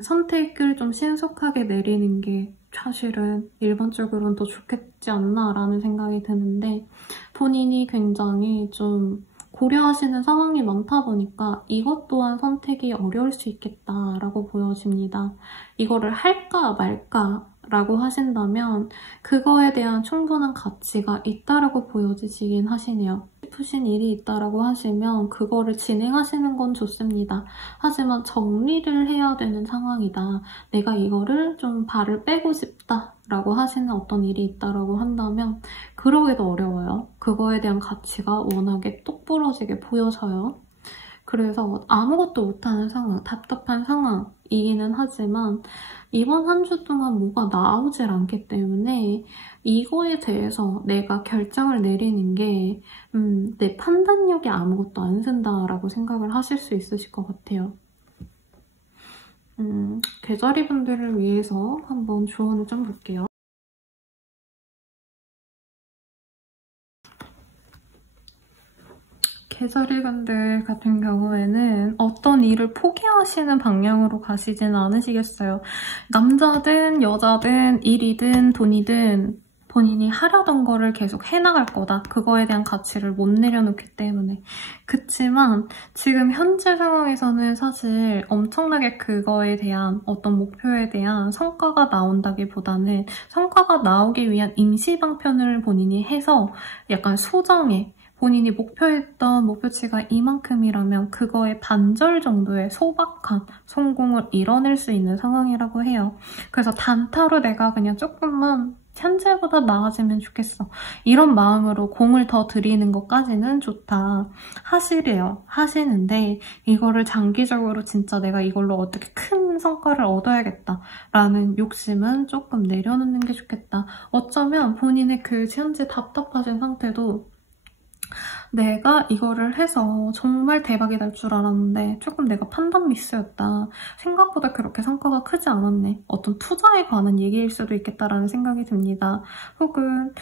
선택을 좀 신속하게 내리는 게 사실은 일반적으로는 더 좋겠지 않나라는 생각이 드는데 본인이 굉장히 좀 고려하시는 상황이 많다 보니까 이것 또한 선택이 어려울 수 있겠다라고 보여집니다. 이거를 할까 말까 라고 하신다면 그거에 대한 충분한 가치가 있다라고 보여지시긴 하시네요. 싶으신 일이 있다라고 하시면 그거를 진행하시는 건 좋습니다. 하지만 정리를 해야 되는 상황이다. 내가 이거를 좀 발을 빼고 싶다 라고 하시는 어떤 일이 있다라고 한다면 그러기도 어려워요. 그거에 대한 가치가 워낙에 똑부러지게 보여져요. 그래서 아무것도 못하는 상황, 답답한 상황이기는 하지만 이번 한 주 동안 뭐가 나오질 않기 때문에 이거에 대해서 내가 결정을 내리는 게 내 판단력이 아무것도 안 쓴다라고 생각을 하실 수 있으실 것 같아요. 계절이 분들을 위해서 한번 조언을 좀 볼게요. 계절이 분들 같은 경우에는 어떤 일을 포기하시는 방향으로 가시진 않으시겠어요. 남자든 여자든 일이든 돈이든 본인이 하려던 거를 계속 해나갈 거다. 그거에 대한 가치를 못 내려놓기 때문에. 그치만 지금 현재 상황에서는 사실 엄청나게 그거에 대한 어떤 목표에 대한 성과가 나온다기보다는 성과가 나오기 위한 임시방편을 본인이 해서 약간 소정의 본인이 목표했던 목표치가 이만큼이라면 그거의 반절 정도의 소박한 성공을 이뤄낼 수 있는 상황이라고 해요. 그래서 단타로 내가 그냥 조금만 현재보다 나아지면 좋겠어. 이런 마음으로 공을 더 들이는 것까지는 좋다. 하시래요. 하시는데 이거를 장기적으로 진짜 내가 이걸로 어떻게 큰 성과를 얻어야겠다라는 욕심은 조금 내려놓는 게 좋겠다. 어쩌면 본인의 그 현재 답답하신 상태도 내가 이거를 해서 정말 대박이 날 줄 알았는데 조금 내가 판단 미스였다. 생각보다 그렇게 성과가 크지 않았네. 어떤 투자에 관한 얘기일 수도 있겠다라는 생각이 듭니다. 혹은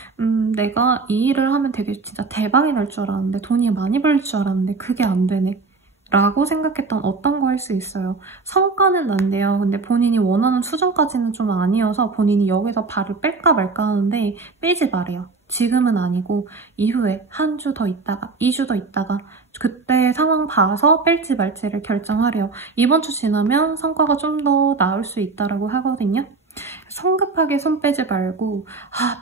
내가 이 일을 하면 되게 진짜 대박이 날 줄 알았는데 돈이 많이 벌 줄 알았는데 그게 안 되네. 라고 생각했던 어떤 거일 수 있어요. 성과는 난데요. 근데 본인이 원하는 수준까지는 좀 아니어서 본인이 여기서 발을 뺄까 말까 하는데 빼지 말아요. 지금은 아니고 이후에 한 주 더 있다가 2주 더 있다가 그때 상황 봐서 뺄지 말지를 결정하래요. 이번 주 지나면 성과가 좀 더 나올 수 있다고 하거든요. 성급하게 손 빼지 말고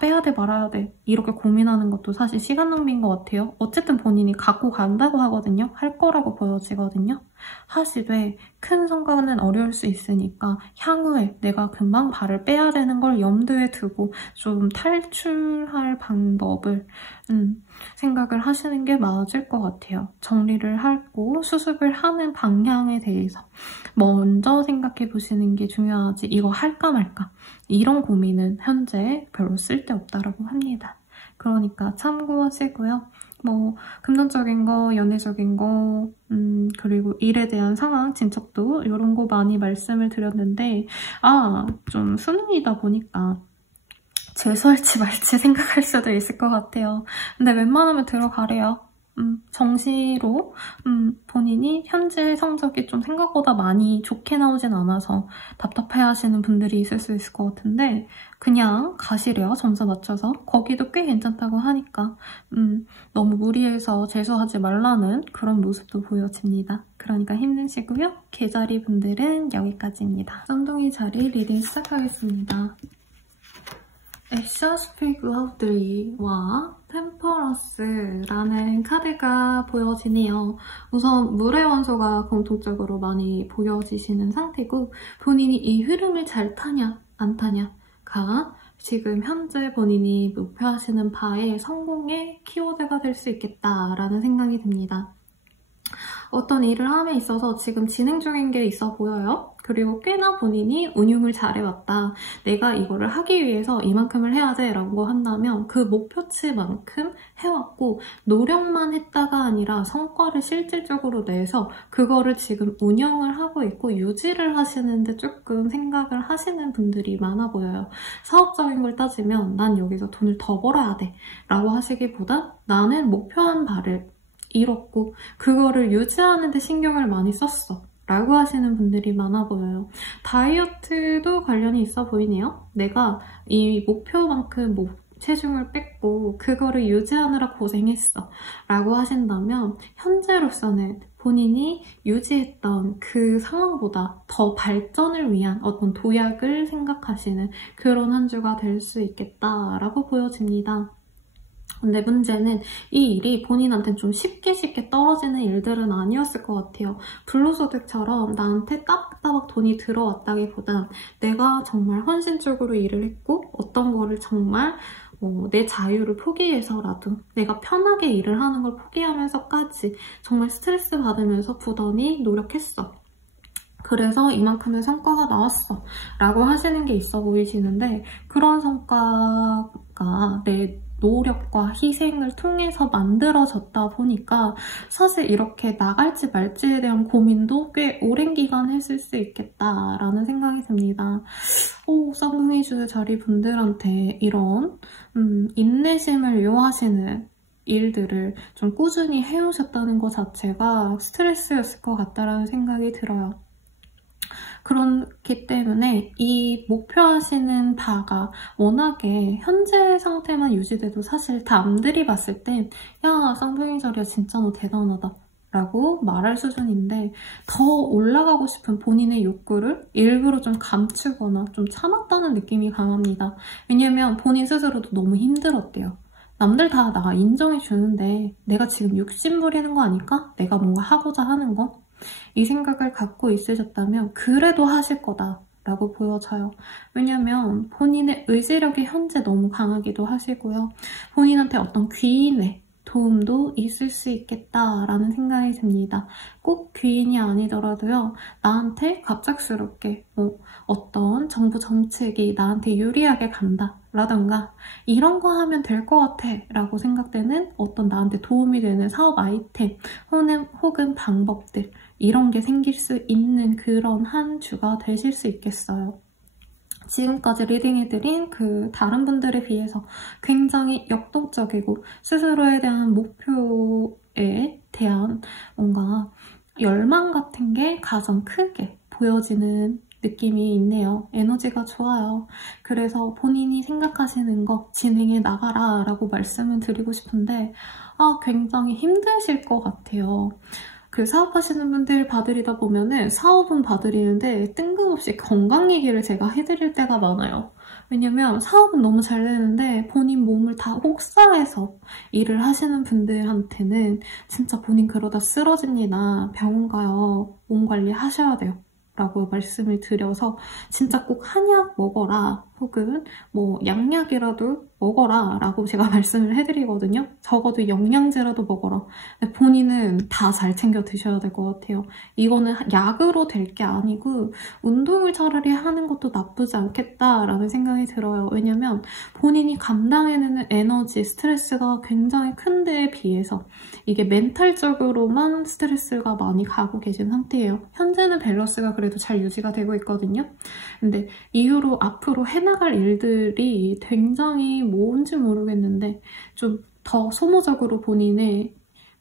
빼야 돼 말아야 돼 이렇게 고민하는 것도 사실 시간 낭비인 것 같아요. 어쨌든 본인이 갖고 간다고 하거든요. 할 거라고 보여지거든요. 하시되 큰 성과는 어려울 수 있으니까 향후에 내가 금방 발을 빼야 되는 걸 염두에 두고 좀 탈출할 방법을 생각을 하시는 게 맞을 것 같아요. 정리를 하고 수습을 하는 방향에 대해서 먼저 생각해 보시는 게 중요하지 이거 할까 말까 이런 고민은 현재 별로 쓸데없다라고 합니다. 그러니까 참고하시고요. 뭐 금전적인 거, 연애적인 거, 그리고 일에 대한 상황, 진척도 이런 거 많이 말씀을 드렸는데 좀 수능이다 보니까 재수할지 말지 생각할 수도 있을 것 같아요. 근데 웬만하면 들어가래요. 정시로 본인이 현재 성적이 좀 생각보다 많이 좋게 나오진 않아서 답답해하시는 분들이 있을 수 있을 것 같은데 그냥 가시래요. 점수 맞춰서. 거기도 꽤 괜찮다고 하니까 너무 무리해서 재수하지 말라는 그런 모습도 보여집니다. 그러니까 힘내시고요. 계자리 분들은 여기까지입니다. 쌍둥이 자리 리딩 시작하겠습니다. 엑셔스픽 러브들이와 템퍼런스라는 카드가 보여지네요. 우선 물의 원소가 공통적으로 많이 보여지시는 상태고 본인이 이 흐름을 잘 타냐 안 타냐가 지금 현재 본인이 목표하시는 바의 성공의 키워드가 될 수 있겠다라는 생각이 듭니다. 어떤 일을 함에 있어서 지금 진행 중인 게 있어 보여요. 그리고 꽤나 본인이 운용을 잘해왔다. 내가 이거를 하기 위해서 이만큼을 해야 돼 라고 한다면 그 목표치만큼 해왔고 노력만 했다가 아니라 성과를 실질적으로 내서 그거를 지금 운영을 하고 있고 유지를 하시는데 조금 생각을 하시는 분들이 많아 보여요. 사업적인 걸 따지면 난 여기서 돈을 더 벌어야 돼 라고 하시기보다 나는 목표한 바를 이뤘고 그거를 유지하는 데 신경을 많이 썼어 라고 하시는 분들이 많아 보여요. 다이어트도 관련이 있어 보이네요. 내가 이 목표만큼 체중을 뺐고 그거를 유지하느라 고생했어 라고 하신다면 현재로서는 본인이 유지했던 그 상황보다 더 발전을 위한 어떤 도약을 생각하시는 그런 한 주가 될 수 있겠다라고 보여집니다. 근데 문제는 이 일이 본인한테는 좀 쉽게 떨어지는 일들은 아니었을 것 같아요. 불로소득처럼 나한테 따박따박 돈이 들어왔다기보단 내가 정말 헌신적으로 일을 했고 어떤 거를 정말 내 자유를 포기해서라도 내가 편하게 일을 하는 걸 포기하면서까지 정말 스트레스 받으면서 부단히 노력했어. 그래서 이만큼의 성과가 나왔어 라고 하시는 게 있어 보이시는데 그런 성과가 내 노력과 희생을 통해서 만들어졌다 보니까 사실 이렇게 나갈지 말지에 대한 고민도 꽤 오랜 기간 했을 수 있겠다라는 생각이 듭니다. 쌍둥이 주 자리 분들한테 이런 인내심을 요하시는 일들을 좀 꾸준히 해오셨다는 것 자체가 스트레스였을 것 같다라는 생각이 들어요. 그렇기 때문에 이 목표하시는 바가 워낙에 현재 상태만 유지돼도 사실 남들이 봤을 땐 야, 쌍둥이 자리야 진짜 너 대단하다 라고 말할 수준인데 더 올라가고 싶은 본인의 욕구를 일부러 좀 감추거나 좀 참았다는 느낌이 강합니다. 왜냐면 본인 스스로도 너무 힘들었대요. 남들 다 나 인정해주는데 내가 지금 욕심 부리는 거 아닐까? 내가 뭔가 하고자 하는 거? 이 생각을 갖고 있으셨다면 그래도 하실 거다라고 보여져요. 왜냐면 본인의 의지력이 현재 너무 강하기도 하시고요. 본인한테 어떤 귀인의 도움도 있을 수 있겠다라는 생각이 듭니다. 꼭 귀인이 아니더라도요. 나한테 갑작스럽게 어떤 정부 정책이 나한테 유리하게 간다 라던가 이런 거 하면 될 것 같아 라고 생각되는 어떤 나한테 도움이 되는 사업 아이템 혹은 방법들 이런 게 생길 수 있는 그런 한 주가 되실 수 있겠어요. 지금까지 리딩해드린 그 다른 분들에 비해서 굉장히 역동적이고 스스로에 대한 목표에 대한 뭔가 열망 같은 게 가장 크게 보여지는 느낌이 있네요. 에너지가 좋아요. 그래서 본인이 생각하시는 거 진행해 나가라 라고 말씀을 드리고 싶은데 굉장히 힘드실 것 같아요. 그 사업하시는 분들 봐드리다 보면은 사업은 봐드리는데 뜬금없이 건강 얘기를 제가 해드릴 때가 많아요. 왜냐면 사업은 너무 잘 되는데 본인 몸을 다 혹사해서 일을 하시는 분들한테는 진짜 본인 그러다 쓰러집니다. 병원 가요. 몸 관리 하셔야 돼요. 라고 말씀을 드려서 진짜 꼭 한약 먹어라 혹은 양약이라도 먹어라 라고 제가 말씀을 해드리거든요. 적어도 영양제라도 먹어라. 근데 본인은 다 잘 챙겨 드셔야 될 것 같아요. 이거는 약으로 될 게 아니고 운동을 차라리 하는 것도 나쁘지 않겠다라는 생각이 들어요. 왜냐면 본인이 감당해내는 에너지, 스트레스가 굉장히 큰 데에 비해서 이게 멘탈적으로만 스트레스가 많이 가고 계신 상태예요. 현재는 밸런스가 그래도 잘 유지가 되고 있거든요. 근데 이후로 앞으로 해나갈 일들이 굉장히 뭔지 모르겠는데 좀 더 소모적으로 본인의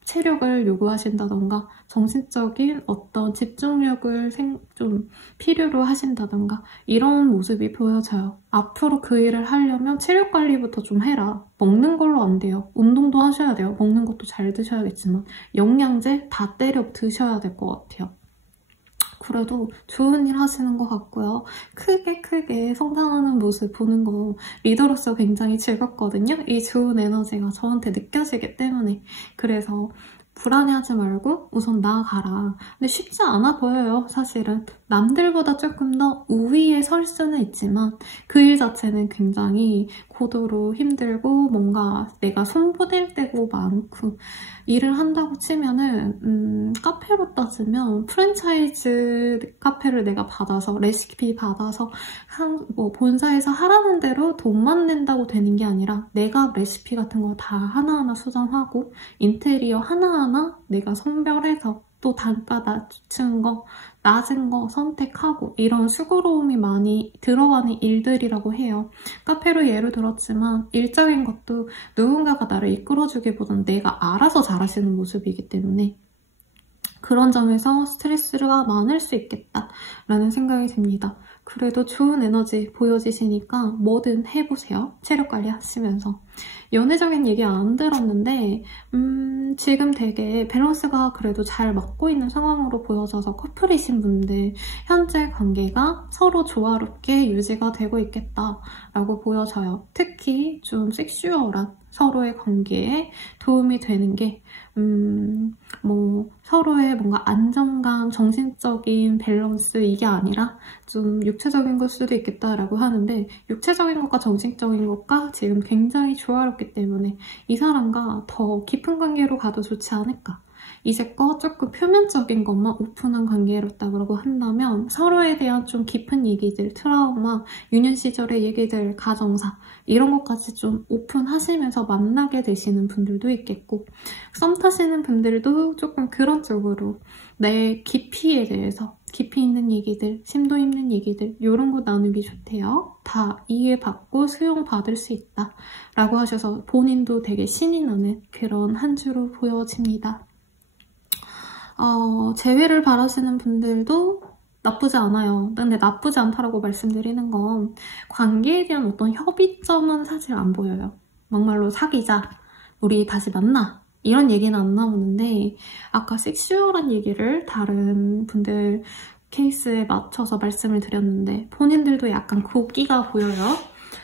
체력을 요구하신다던가 정신적인 어떤 집중력을 좀 필요로 하신다던가 이런 모습이 보여져요. 앞으로 그 일을 하려면 체력 관리부터 좀 해라. 먹는 걸로 안 돼요. 운동도 하셔야 돼요. 먹는 것도 잘 드셔야겠지만 영양제 다 때려 드셔야 될 것 같아요. 그래도 좋은 일 하시는 것 같고요. 크게 성장하는 모습 보는 거 리더로서 굉장히 즐겁거든요. 이 좋은 에너지가 저한테 느껴지기 때문에. 그래서 불안해하지 말고 우선 나아가라. 근데 쉽지 않아 보여요, 사실은. 남들보다 조금 더 우위에 설 수는 있지만 그 일 자체는 굉장히 고도로 힘들고 뭔가 내가 손보댈 때고 많고 일을 한다고 치면은 카페로 따지면 프랜차이즈 카페를 내가 받아서 레시피 받아서 본사에서 하라는 대로 돈만 낸다고 되는 게 아니라 내가 레시피 같은 거 다 하나하나 수정하고 인테리어 하나하나 내가 선별해서 또 단가 낮춘 거, 낮은 거 선택하고 이런 수고로움이 많이 들어가는 일들이라고 해요. 카페로 예를 들었지만 일적인 것도 누군가가 나를 이끌어주기보다는 내가 알아서 잘하시는 모습이기 때문에 그런 점에서 스트레스가 많을 수 있겠다라는 생각이 듭니다. 그래도 좋은 에너지 보여지시니까 뭐든 해보세요. 체력 관리 하시면서. 연애적인 얘기 안 들었는데 지금 되게 밸런스가 그래도 잘 맞고 있는 상황으로 보여져서 커플이신 분들 현재 관계가 서로 조화롭게 유지가 되고 있겠다라고 보여져요. 특히 좀 섹슈얼한 서로의 관계에 도움이 되는 게 뭐 서로의 뭔가 안정감, 정신적인 밸런스 이게 아니라 좀 육체적인 걸 수도 있겠다라고 하는데 육체적인 것과 정신적인 것과 지금 굉장히 조화롭기 때문에 이 사람과 더 깊은 관계로 가도 좋지 않을까. 이제껏 조금 표면적인 것만 오픈한 관계였다고 한다면 서로에 대한 좀 깊은 얘기들, 트라우마, 유년 시절의 얘기들, 가정사 이런 것까지 좀 오픈하시면서 만나게 되시는 분들도 있겠고 썸 타시는 분들도 조금 그런 쪽으로 내 깊이에 대해서 깊이 있는 얘기들, 심도 있는 얘기들 이런 거 나누기 좋대요. 다 이해받고 수용받을 수 있다 라고 하셔서 본인도 되게 신이 나는 그런 한 주로 보여집니다. 재회를 바라시는 분들도 나쁘지 않아요. 근데 나쁘지 않다라고 말씀드리는 건 관계에 대한 어떤 협의점은 사실 안 보여요. 막말로 사귀자, 우리 다시 만나 이런 얘기는 안 나오는데 아까 섹슈얼한 얘기를 다른 분들 케이스에 맞춰서 말씀을 드렸는데 본인들도 약간 고기가 보여요.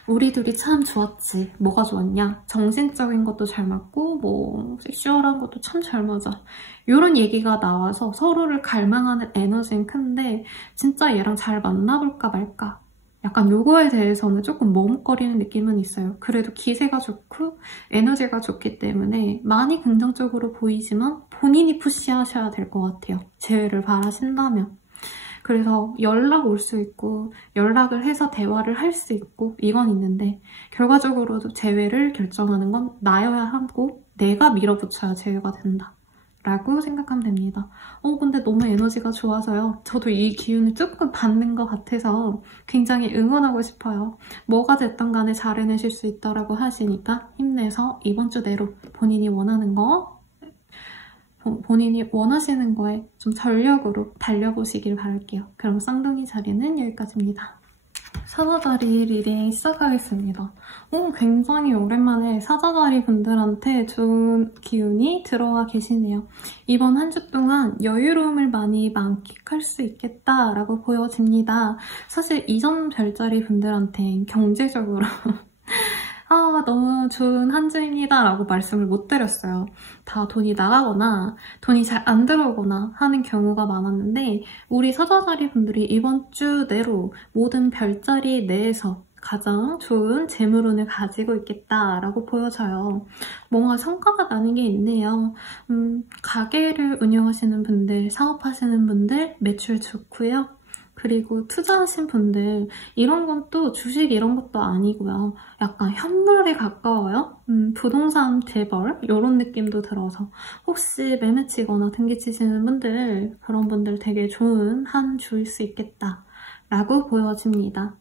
우리 둘이 참 좋았지. 뭐가 좋았냐? 정신적인 것도 잘 맞고 뭐 섹슈얼한 것도 참 잘 맞아. 이런 얘기가 나와서 서로를 갈망하는 에너지는 큰데 진짜 얘랑 잘 만나볼까 말까? 약간 요거에 대해서는 조금 머뭇거리는 느낌은 있어요. 그래도 기세가 좋고 에너지가 좋기 때문에 많이 긍정적으로 보이지만 본인이 푸시하셔야 될 것 같아요. 재회를 바라신다면. 그래서 연락 올 수 있고 연락을 해서 대화를 할 수 있고 이건 있는데 결과적으로도 재회를 결정하는 건 나여야 하고 내가 밀어붙여야 재회가 된다 라고 생각하면 됩니다. 근데 너무 에너지가 좋아서요. 저도 이 기운을 조금 받는 것 같아서 굉장히 응원하고 싶어요. 뭐가 됐든 간에 잘 해내실 수 있다라고 하시니까 힘내서 이번 주 내로 본인이 원하는 거 본인이 원하시는 거에 좀 전력으로 달려보시길 바랄게요. 그럼 쌍둥이 자리는 여기까지입니다. 사자자리 리딩 시작하겠습니다. 굉장히 오랜만에 사자자리 분들한테 좋은 기운이 들어와 계시네요. 이번 한 주 동안 여유로움을 많이 만끽할 수 있겠다라고 보여집니다. 사실 이전 별자리 분들한테는 경제적으로 너무 좋은 한 주입니다 라고 말씀을 못 드렸어요. 다 돈이 나가거나 돈이 잘 안 들어오거나 하는 경우가 많았는데 우리 사자자리 분들이 이번 주 내로 모든 별자리 내에서 가장 좋은 재물운을 가지고 있겠다라고 보여져요. 뭔가 성과가 나는 게 있네요. 가게를 운영하시는 분들, 사업하시는 분들 매출 좋고요. 그리고 투자하신 분들 이런 건 또 주식 이런 것도 아니고요. 약간 현물에 가까워요. 부동산 재벌 이런 느낌도 들어서 혹시 매매 치거나 등기 치시는 분들 그런 분들 되게 좋은 한 주일 수 있겠다라고 보여집니다.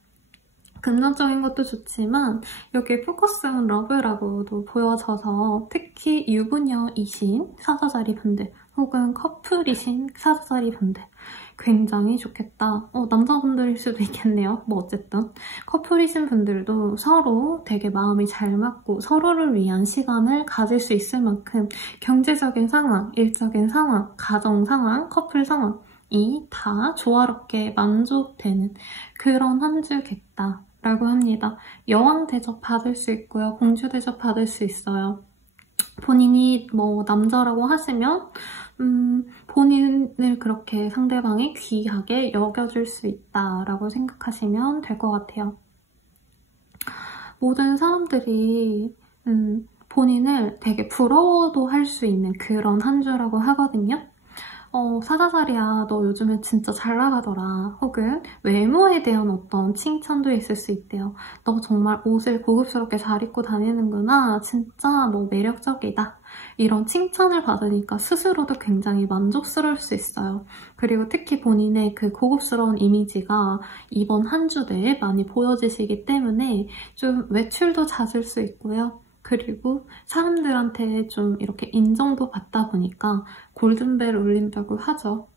금전적인 것도 좋지만 여기 포커스 온 러브라고도 보여져서 특히 유부녀이신 사자자리 분들 혹은 커플이신 사자자리 분들 굉장히 좋겠다. 남자분들일 수도 있겠네요. 뭐 어쨌든 커플이신 분들도 서로 되게 마음이 잘 맞고 서로를 위한 시간을 가질 수 있을 만큼 경제적인 상황, 일적인 상황, 가정 상황, 커플 상황이 다 조화롭게 만족되는 그런 한 주겠다 라고 합니다. 여왕 대접 받을 수 있고요. 공주 대접 받을 수 있어요. 본인이 뭐 남자라고 하시면 본인을 그렇게 상대방이 귀하게 여겨줄 수 있다라고 생각하시면 될 것 같아요. 모든 사람들이 본인을 되게 부러워도 할 수 있는 그런 한 주라고 하거든요. 사자자리야 너 요즘에 진짜 잘 나가더라. 혹은 외모에 대한 어떤 칭찬도 있을 수 있대요. 너 정말 옷을 고급스럽게 잘 입고 다니는구나. 진짜 너 매력적이다. 이런 칭찬을 받으니까 스스로도 굉장히 만족스러울 수 있어요. 그리고 특히 본인의 그 고급스러운 이미지가 이번 한 주 내에 많이 보여지시기 때문에 좀 외출도 잦을 수 있고요. 그리고 사람들한테 좀 이렇게 인정도 받다 보니까 골든벨 울린다고 하죠.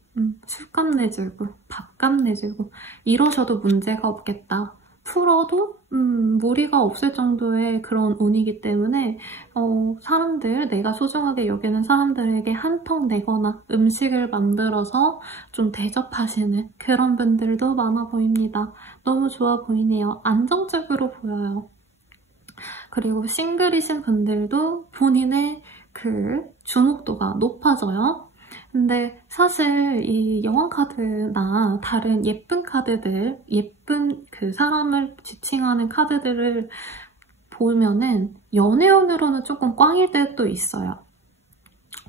술값 내주고 밥값 내주고 이러셔도 문제가 없겠다. 풀어도 무리가 없을 정도의 그런 운이기 때문에 사람들, 내가 소중하게 여기는 사람들에게 한턱 내거나 음식을 만들어서 좀 대접하시는 그런 분들도 많아 보입니다. 너무 좋아 보이네요. 안정적으로 보여요. 그리고 싱글이신 분들도 본인의 그 주목도가 높아져요. 근데 사실 이 여왕 카드나 다른 예쁜 카드들, 예쁜 그 사람을 지칭하는 카드들을 보면은 연애운으로는 조금 꽝일 때도 있어요.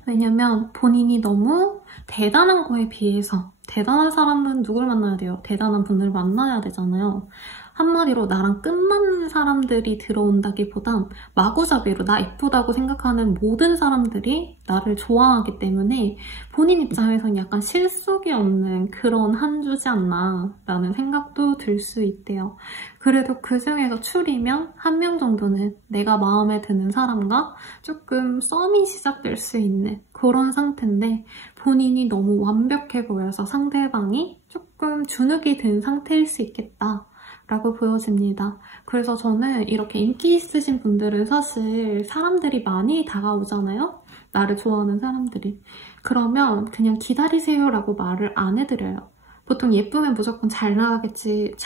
왜냐면 본인이 너무 대단한 거에 비해서, 대단한 사람은 누굴 만나야 돼요? 대단한 분을 만나야 되잖아요. 한마디로 나랑 끝맞는 사람들이 들어온다기보단 마구잡이로 나 예쁘다고 생각하는 모든 사람들이 나를 좋아하기 때문에 본인 입장에서는 약간 실속이 없는 그런 한 주지 않나 라는 생각도 들 수 있대요. 그래도 그 중에서 추리면 한 명 정도는 내가 마음에 드는 사람과 조금 썸이 시작될 수 있는 그런 상태인데 본인이 너무 완벽해 보여서 상대방이 조금 주눅이 든 상태일 수 있겠다 라고 보여집니다. 그래서 저는 이렇게 인기 있으신 분들은 사실 사람들이 많이 다가오잖아요? 나를 좋아하는 사람들이. 그러면 그냥 기다리세요 라고 말을 안 해드려요. 보통 예쁘면 무조건 잘 나가겠지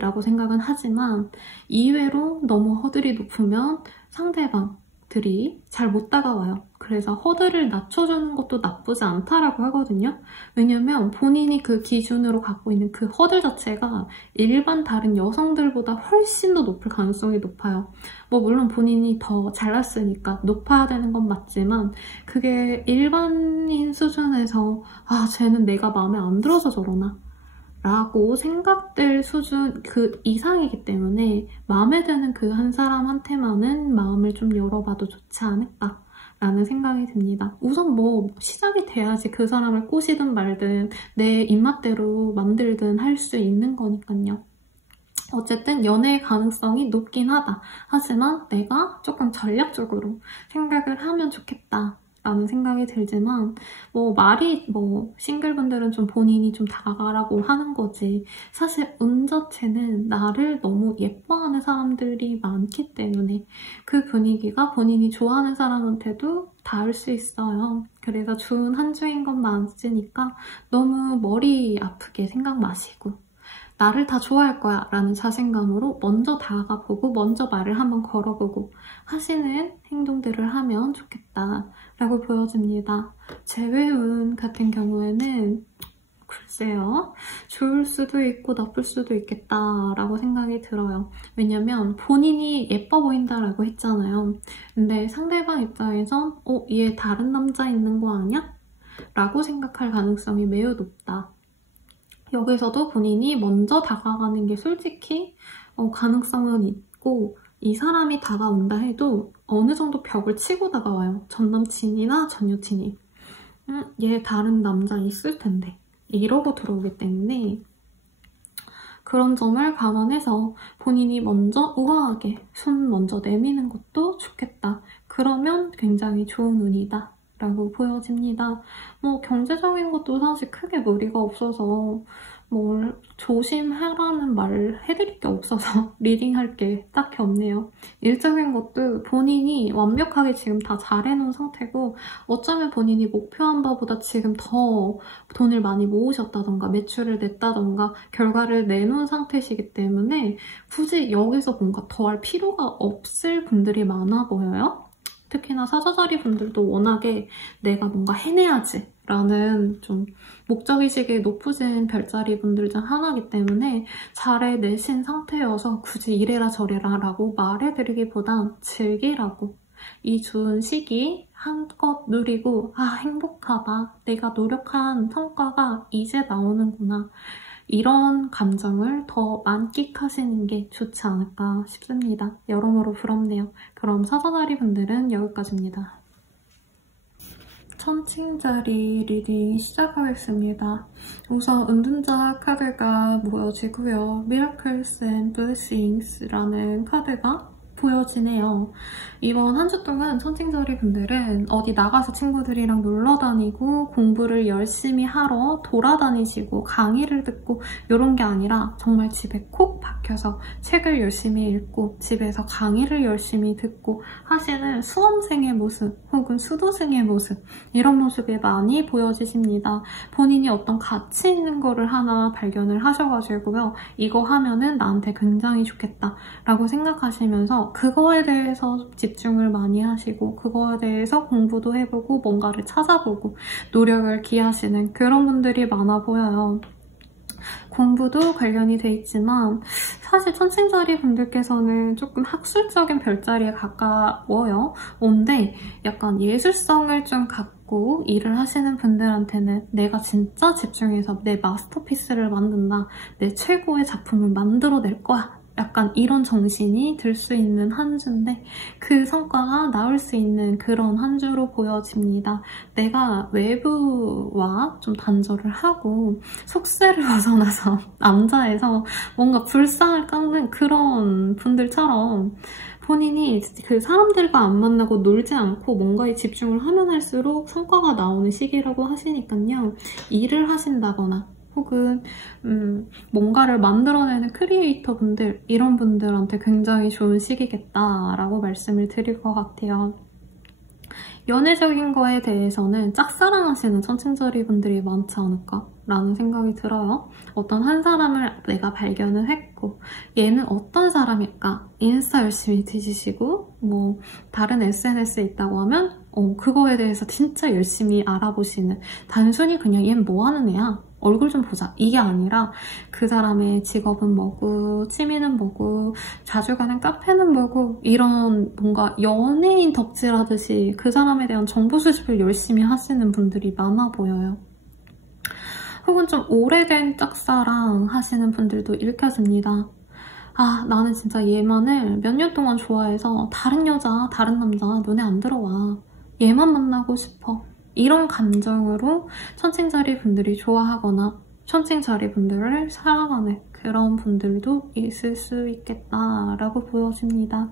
라고 생각은 하지만 이외로 너무 허들이 높으면 상대방들이 잘 못 다가와요. 그래서 허들을 낮춰주는 것도 나쁘지 않다라고 하거든요. 왜냐면 본인이 그 기준으로 갖고 있는 그 허들 자체가 일반 다른 여성들보다 훨씬 더 높을 가능성이 높아요. 뭐 물론 본인이 더 잘났으니까 높아야 되는 건 맞지만 그게 일반인 수준에서 아 쟤는 내가 마음에 안 들어서 저러나? 라고 생각될 수준 그 이상이기 때문에 마음에 드는 그 한 사람한테만은 마음을 좀 열어봐도 좋지 않을까 라는 생각이 듭니다. 우선 뭐 시작이 돼야지 그 사람을 꼬시든 말든 내 입맛대로 만들든 할 수 있는 거니까요. 어쨌든 연애의 가능성이 높긴 하다. 하지만 내가 조금 전략적으로 생각을 하면 좋겠다. 라는 생각이 들지만 말이 싱글분들은 좀 본인이 좀 다가가라고 하는 거지 사실 운 자체는 나를 너무 예뻐하는 사람들이 많기 때문에 그 분위기가 본인이 좋아하는 사람한테도 닿을 수 있어요. 그래서 좋은 한 주인 건 맞으니까 너무 머리 아프게 생각 마시고 나를 다 좋아할 거야 라는 자신감으로 먼저 다가가보고 먼저 말을 한번 걸어보고 하시는 행동들을 하면 좋겠다 라고 보여집니다. 제외운 같은 경우에는 글쎄요. 좋을 수도 있고 나쁠 수도 있겠다라고 생각이 들어요. 왜냐면 본인이 예뻐 보인다라고 했잖아요. 근데 상대방 입장에선 얘 다른 남자 있는 거 아니야? 라고 생각할 가능성이 매우 높다. 여기서도 본인이 먼저 다가가는 게 솔직히 가능성은 있고 이 사람이 다가온다 해도 어느 정도 벽을 치고 다가와요. 전 남친이나 전 여친이. 얘 다른 남자 있을 텐데. 이러고 들어오기 때문에 그런 점을 감안해서 본인이 먼저 우아하게 손 먼저 내미는 것도 좋겠다. 그러면 굉장히 좋은 운이다. 라고 보여집니다. 경제적인 것도 사실 크게 무리가 없어서 뭘 조심하라는 말을 해드릴 게 없어서 리딩할 게 딱히 없네요. 일적인 것도 본인이 완벽하게 지금 다 잘해놓은 상태고 어쩌면 본인이 목표한 바보다 지금 더 돈을 많이 모으셨다던가 매출을 냈다던가 결과를 내놓은 상태시기 때문에 굳이 여기서 뭔가 더 할 필요가 없을 분들이 많아 보여요. 특히나 사자자리 분들도 워낙에 내가 뭔가 해내야지 라는 좀 목적의식이 높으신 별자리 분들 중 하나이기 때문에 잘 해내신 상태여서 굳이 이래라 저래라 라고 말해드리기보단 즐기라고 이 좋은 시기 한껏 누리고 행복하다 내가 노력한 성과가 이제 나오는구나 이런 감정을 더 만끽하시는 게 좋지 않을까 싶습니다. 여러모로 부럽네요. 그럼 사자자리 분들은 여기까지입니다. 천칭자리 리딩 시작하겠습니다. 우선 은둔자 카드가 모여지고요. Miracles and Blessings라는 카드가 보여지네요. 이번 한 주 동안 천칭자리 분들은 어디 나가서 친구들이랑 놀러 다니고 공부를 열심히 하러 돌아다니시고 강의를 듣고 이런 게 아니라 정말 집에 콕 박혀서 책을 열심히 읽고 집에서 강의를 열심히 듣고 하시는 수험생의 모습 혹은 수도생의 모습, 이런 모습이 많이 보여지십니다. 본인이 어떤 가치 있는 거를 하나 발견을 하셔가지고요. 이거 하면은 나한테 굉장히 좋겠다 라고 생각하시면서 그거에 대해서 집중을 많이 하시고 그거에 대해서 공부도 해보고 뭔가를 찾아보고 노력을 기하시는 그런 분들이 많아 보여요. 공부도 관련이 돼 있지만 사실 천칭자리 분들께서는 조금 학술적인 별자리에 가까워요. 근데 약간 예술성을 좀 갖고 일을 하시는 분들한테는 내가 진짜 집중해서 내 마스터피스를 만든다, 내 최고의 작품을 만들어낼 거야, 약간 이런 정신이 들 수 있는 한 주인데 그 성과가 나올 수 있는 그런 한 주로 보여집니다. 내가 외부와 좀 단절을 하고 속세를 벗어나서 남자에서 뭔가 불상을 깎는 그런 분들처럼 본인이 그 사람들과 안 만나고 놀지 않고 뭔가에 집중을 하면 할수록 성과가 나오는 시기라고 하시니까요. 일을 하신다거나 혹은 뭔가를 만들어내는 크리에이터 분들, 이런 분들한테 굉장히 좋은 시기겠다라고 말씀을 드릴 것 같아요. 연애적인 거에 대해서는 짝사랑하시는 천칭자리 분들이 많지 않을까라는 생각이 들어요. 어떤 한 사람을 내가 발견을 했고 얘는 어떤 사람일까? 인스타 열심히 뒤지시고 뭐 다른 SNS에 있다고 하면 그거에 대해서 진짜 열심히 알아보시는, 단순히 그냥 얘는 뭐 하는 애야? 얼굴 좀 보자, 이게 아니라 그 사람의 직업은 뭐고 취미는 뭐고 자주 가는 카페는 뭐고 이런 뭔가 연예인 덕질하듯이 그 사람에 대한 정보 수집을 열심히 하시는 분들이 많아 보여요. 혹은 좀 오래된 짝사랑 하시는 분들도 읽혀집니다. 아, 나는 진짜 얘만을 몇 년 동안 좋아해서 다른 여자, 다른 남자 눈에 안 들어와. 얘만 만나고 싶어. 이런 감정으로 천칭자리 분들이 좋아하거나 천칭자리 분들을 사랑하는 그런 분들도 있을 수 있겠다라고 보여집니다.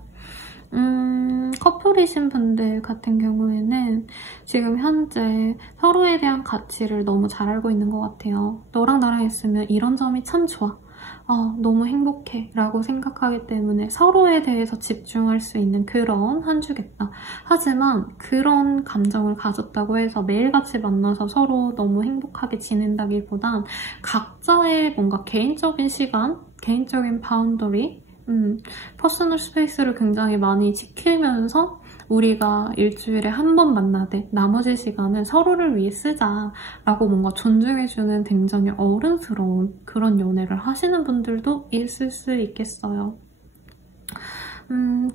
커플이신 분들 같은 경우에는 지금 현재 서로에 대한 가치를 너무 잘 알고 있는 것 같아요. 너랑 나랑 있으면 이런 점이 참 좋아. 너무 행복해 라고 생각하기 때문에 서로에 대해서 집중할 수 있는 그런 한 주겠다. 하지만 그런 감정을 가졌다고 해서 매일같이 만나서 서로 너무 행복하게 지낸다기보단 각자의 뭔가 개인적인 시간, 개인적인 바운더리, 퍼스널 스페이스를 굉장히 많이 지키면서 우리가 일주일에 한 번 만나되 나머지 시간은 서로를 위해 쓰자라고 뭔가 존중해주는 굉장히 어른스러운 그런 연애를 하시는 분들도 있을 수 있겠어요.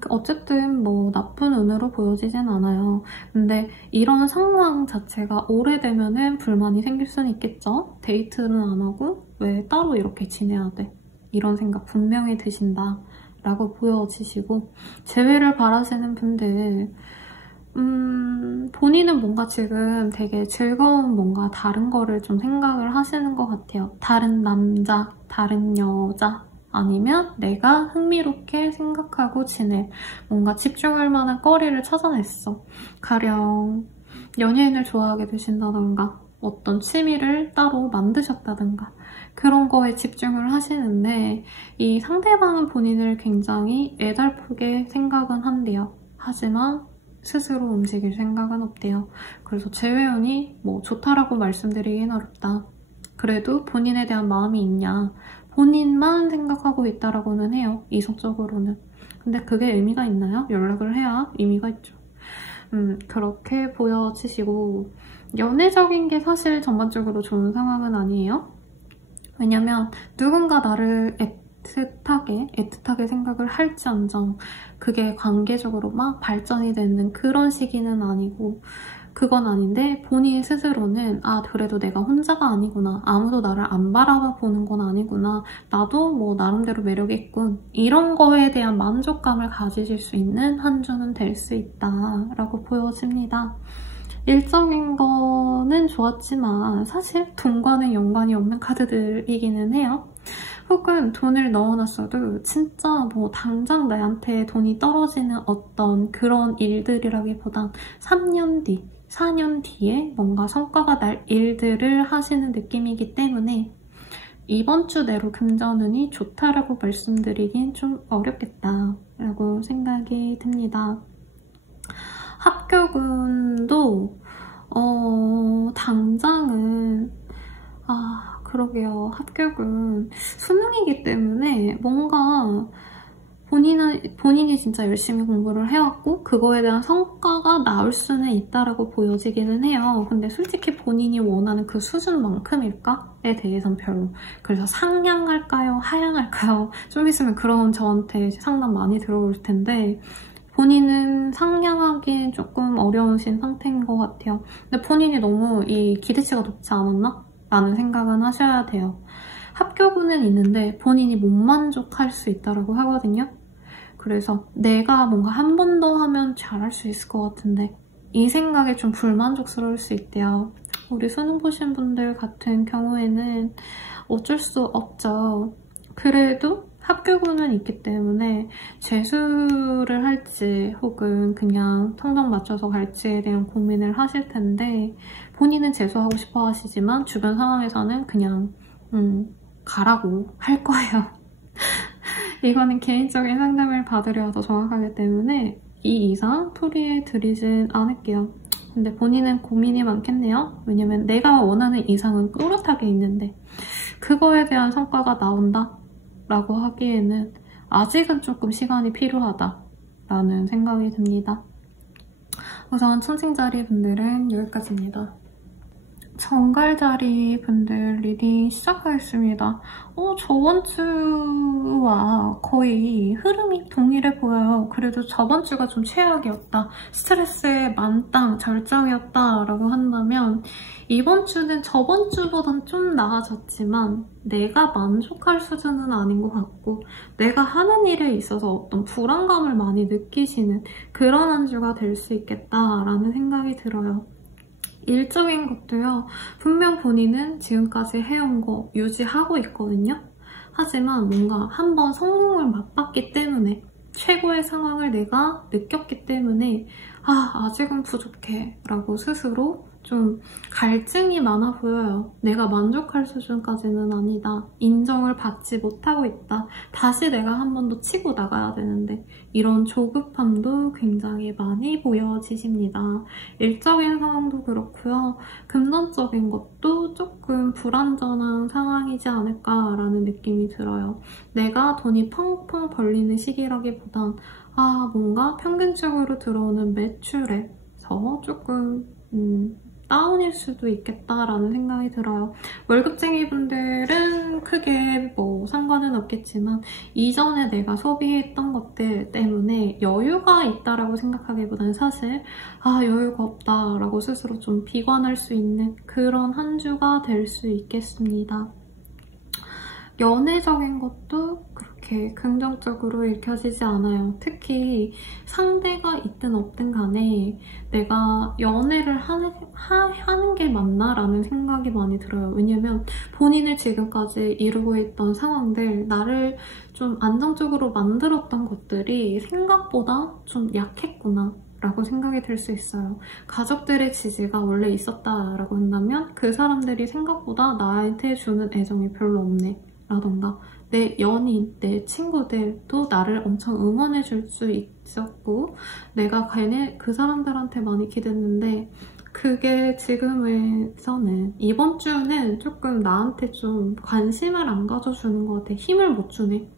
어쨌든 뭐 나쁜 운으로 보여지진 않아요. 근데 이런 상황 자체가 오래되면은 불만이 생길 수는 있겠죠? 데이트는 안 하고 왜 따로 이렇게 지내야 돼? 이런 생각 분명히 드신다 라고 보여지시고, 재회를 바라시는 분들 본인은 뭔가 지금 되게 즐거운 뭔가 다른 거를 좀 생각을 하시는 것 같아요. 다른 남자, 다른 여자, 아니면 내가 흥미롭게 생각하고 지낼 뭔가 집중할 만한 거리를 찾아냈어. 가령 연예인을 좋아하게 되신다던가 어떤 취미를 따로 만드셨다든가 그런 거에 집중을 하시는데, 이 상대방은 본인을 굉장히 애달프게 생각은 한대요. 하지만 스스로 움직일 생각은 없대요. 그래서 재회원이 뭐 좋다라고 말씀드리긴 어렵다. 그래도 본인에 대한 마음이 있냐, 본인만 생각하고 있다라고는 해요. 이성적으로는. 근데 그게 의미가 있나요? 연락을 해야 의미가 있죠. 그렇게 보여지시고, 연애적인 게 사실 전반적으로 좋은 상황은 아니에요. 왜냐면 누군가 나를 애틋하게 생각을 할지언정 그게 관계적으로 막 발전이 되는 그런 시기는 아니고, 그건 아닌데 본인 스스로는 그래도 내가 혼자가 아니구나, 아무도 나를 안 바라보는 건 아니구나, 나도 뭐 나름대로 매력이 있군, 이런 거에 대한 만족감을 가지실 수 있는 한 주는 될 수 있다라고 보여집니다. 일적인 거는 좋았지만 사실 돈과는 연관이 없는 카드들이기는 해요. 혹은 돈을 넣어놨어도 진짜 뭐 당장 나한테 돈이 떨어지는 어떤 그런 일들이라기보단 3년 뒤, 4년 뒤에 뭔가 성과가 날 일들을 하시는 느낌이기 때문에 이번 주 내로 금전운이 좋다라고 말씀드리긴 좀 어렵겠다라고 생각이 듭니다. 합격운도 당장은 그러게요. 합격은 수능이기 때문에 뭔가 본인이 진짜 열심히 공부를 해왔고 그거에 대한 성과가 나올 수는 있다라고 보여지기는 해요. 근데 솔직히 본인이 원하는 그 수준만큼일까에 대해선 별로. 그래서 상향할까요? 하향할까요? 좀 있으면 그런 저한테 상담 많이 들어올 텐데 본인은 상향하기엔 조금 어려우신 상태인 것 같아요. 근데 본인이 너무 이 기대치가 높지 않았나? 라는 생각은 하셔야 돼요. 합격운은 있는데 본인이 못 만족할 수 있다고 하거든요. 그래서 내가 뭔가 한 번 더 하면 잘할 수 있을 것 같은데 이 생각에 좀 불만족스러울 수 있대요. 우리 수능 보신 분들 같은 경우에는 어쩔 수 없죠. 그래도 합격운은 있기 때문에 재수를 할지 혹은 그냥 성적 맞춰서 갈지에 대한 고민을 하실 텐데 본인은 재수하고 싶어 하시지만 주변 상황에서는 그냥 가라고 할 거예요. 이거는 개인적인 상담을 받으려 더 정확하기 때문에 이 이상 풀이해 드리진 않을게요. 근데 본인은 고민이 많겠네요. 왜냐면 내가 원하는 이상은 또렷하게 있는데 그거에 대한 성과가 나온다? 라고 하기에는 아직은 조금 시간이 필요하다라는 생각이 듭니다. 우선 천칭자리 분들은 여기까지입니다. 정갈자리 분들 리딩 시작하겠습니다. 저번 주와 거의 흐름이 동일해 보여요. 그래도 저번 주가 좀 최악이었다. 스트레스에 만땅 절정이었다라고 한다면 이번 주는 저번 주보단 좀 나아졌지만 내가 만족할 수준은 아닌 것 같고 내가 하는 일에 있어서 어떤 불안감을 많이 느끼시는 그런 한 주가 될 수 있겠다라는 생각이 들어요. 일적인 것도요. 분명 본인은 지금까지 해온 거 유지하고 있거든요. 하지만 뭔가 한번 성공을 맛봤기 때문에 최고의 상황을 내가 느꼈기 때문에 아직은 부족해 라고 스스로 좀 갈증이 많아 보여요. 내가 만족할 수준까지는 아니다. 인정을 받지 못하고 있다. 다시 내가 한 번 더 치고 나가야 되는데 이런 조급함도 굉장히 많이 보여지십니다. 일적인 상황도 그렇고요. 금전적인 것도 조금 불안전한 상황이지 않을까라는 느낌이 들어요. 내가 돈이 펑펑 벌리는 시기라기보단 뭔가 평균적으로 들어오는 매출에서 조금 다운일 수도 있겠다라는 생각이 들어요. 월급쟁이 분들은 크게 뭐 상관은 없겠지만 이전에 내가 소비했던 것들 때문에 여유가 있다라고 생각하기보다는 사실 여유가 없다라고 스스로 좀 비관할 수 있는 그런 한 주가 될 수 있겠습니다. 연애적인 것도 그렇게 긍정적으로 읽혀지지 않아요. 특히 상대가 있든 없든 간에 내가 연애를 하는 게 맞나라는 생각이 많이 들어요. 왜냐면 본인을 지금까지 이루고 있던 상황들, 나를 좀 안정적으로 만들었던 것들이 생각보다 좀 약했구나 라고 생각이 들 수 있어요. 가족들의 지지가 원래 있었다라고 한다면 그 사람들이 생각보다 나한테 주는 애정이 별로 없네 라던가 내 연인, 내 친구들도 나를 엄청 응원해줄 수 있었고 내가 그 사람들한테 많이 기댔는데 그게 지금에서는 이번 주는 조금 나한테 좀 관심을 안 가져주는 것 같아. 힘을 못 주네.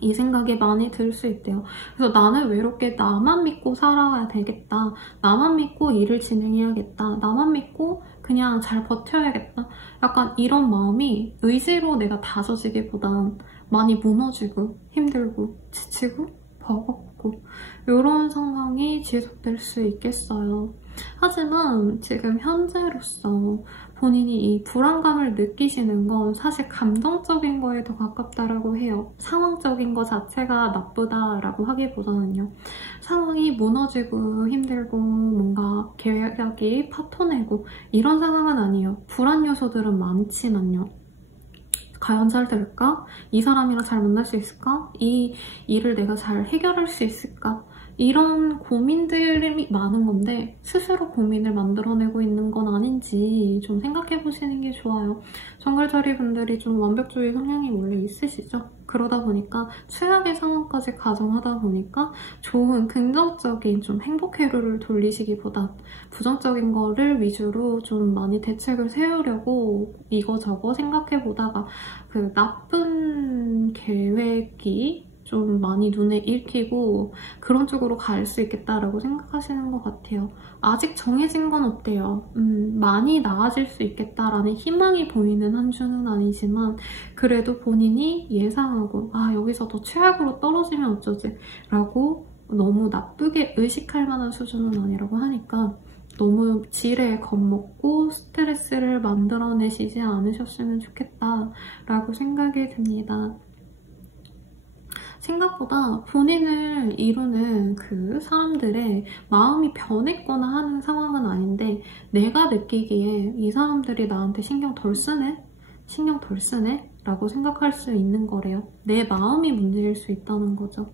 이 생각이 많이 들 수 있대요. 그래서 나는 외롭게 나만 믿고 살아야 되겠다. 나만 믿고 일을 진행해야겠다. 나만 믿고 그냥 잘 버텨야겠다. 약간 이런 마음이 의지로 내가 다져지기보단 많이 무너지고 힘들고 지치고 버겁고 이런 상황이 지속될 수 있겠어요. 하지만 지금 현재로서 본인이 이 불안감을 느끼시는 건 사실 감정적인 거에 더 가깝다라고 해요. 상황적인 거 자체가 나쁘다라고 하기보다는요. 상황이 무너지고 힘들고 뭔가 계약이 파토내고 이런 상황은 아니에요. 불안 요소들은 많지만요. 과연 잘 될까? 이 사람이랑 잘 만날 수 있을까? 이 일을 내가 잘 해결할 수 있을까? 이런 고민들이 많은 건데 스스로 고민을 만들어내고 있는 건 아닌지 좀 생각해보시는 게 좋아요. 정글자리 분들이 좀 완벽주의 성향이 원래 있으시죠? 그러다 보니까 최악의 상황까지 가정하다 보니까 좋은 긍정적인 좀 행복 회로를 돌리시기보단 부정적인 거를 위주로 좀 많이 대책을 세우려고 이거저거 생각해보다가 그 나쁜 계획이 좀 많이 눈에 익히고 그런 쪽으로 갈 수 있겠다라고 생각하시는 것 같아요. 아직 정해진 건 없대요. 많이 나아질 수 있겠다라는 희망이 보이는 한 주는 아니지만 그래도 본인이 예상하고 아 여기서 더 최악으로 떨어지면 어쩌지? 라고 너무 나쁘게 의식할 만한 수준은 아니라고 하니까 너무 지레 겁먹고 스트레스를 만들어내시지 않으셨으면 좋겠다라고 생각이 듭니다. 생각보다 본인을 이루는 그 사람들의 마음이 변했거나 하는 상황은 아닌데 내가 느끼기에 이 사람들이 나한테 신경 덜 쓰네? 신경 덜 쓰네? 라고 생각할 수 있는 거래요. 내 마음이 문제일 수 있다는 거죠.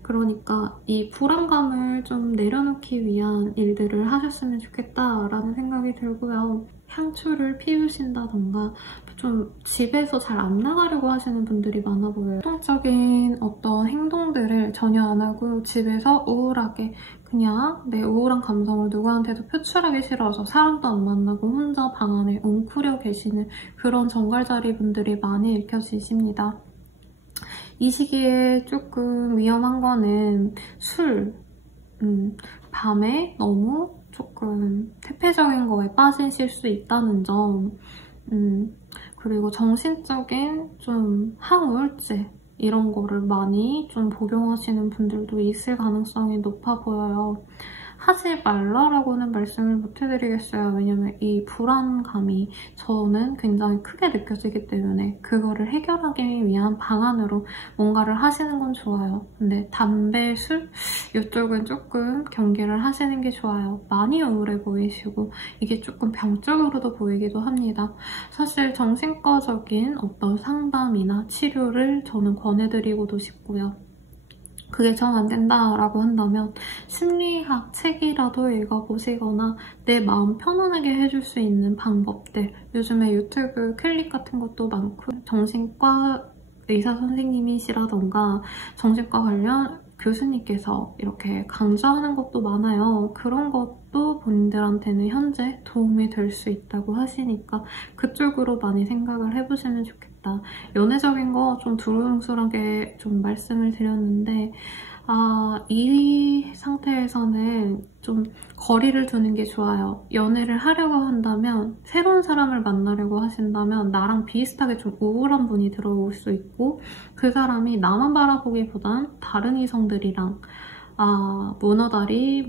그러니까 이 불안감을 좀 내려놓기 위한 일들을 하셨으면 좋겠다라는 생각이 들고요. 향초를 피우신다던가 좀 집에서 잘 안 나가려고 하시는 분들이 많아 보여요. 활동적인 어떤 행동들을 전혀 안 하고 집에서 우울하게 그냥 내 우울한 감성을 누구한테도 표출하기 싫어서 사람도 안 만나고 혼자 방 안에 웅크려 계시는 그런 정갈자리 분들이 많이 읽혀지십니다. 이 시기에 조금 위험한 거는 술, 밤에 너무 조금 태폐적인 거에 빠지실 수 있다는 점, 그리고 정신적인 좀 항우울제 이런 거를 많이 좀 복용하시는 분들도 있을 가능성이 높아 보여요. 하지 말라라고는 말씀을 못 해드리겠어요. 왜냐면 이 불안감이 저는 굉장히 크게 느껴지기 때문에 그거를 해결하기 위한 방안으로 뭔가를 하시는 건 좋아요. 근데 담배, 술? 이쪽은 조금 경계를 하시는 게 좋아요. 많이 우울해 보이시고 이게 조금 병적으로도 보이기도 합니다. 사실 정신과적인 어떤 상담이나 치료를 저는 권해드리고도 싶고요. 그게 정 안 된다라고 한다면 심리학 책이라도 읽어보시거나 내 마음 편안하게 해줄 수 있는 방법들 요즘에 유튜브 클립 같은 것도 많고 정신과 의사 선생님이시라던가 정신과 관련 교수님께서 이렇게 강좌하는 것도 많아요. 그런 것도 본인들한테는 현재 도움이 될 수 있다고 하시니까 그쪽으로 많이 생각을 해보시면 좋겠다. 연애적인 거 좀 두루뭉술하게 좀 말씀을 드렸는데 이 상태에서는 좀 거리를 두는 게 좋아요. 연애를 하려고 한다면 새로운 사람을 만나려고 하신다면 나랑 비슷하게 좀 우울한 분이 들어올 수 있고 그 사람이 나만 바라보기보단 다른 이성들이랑 무너다리,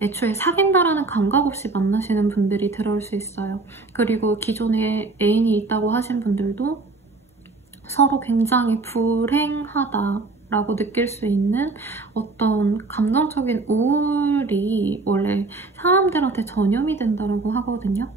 애초에 사귄다라는 감각 없이 만나시는 분들이 들어올 수 있어요. 그리고 기존에 애인이 있다고 하신 분들도 서로 굉장히 불행하다라고 느낄 수 있는 어떤 감정적인 우울이 원래 사람들한테 전염이 된다고 하거든요.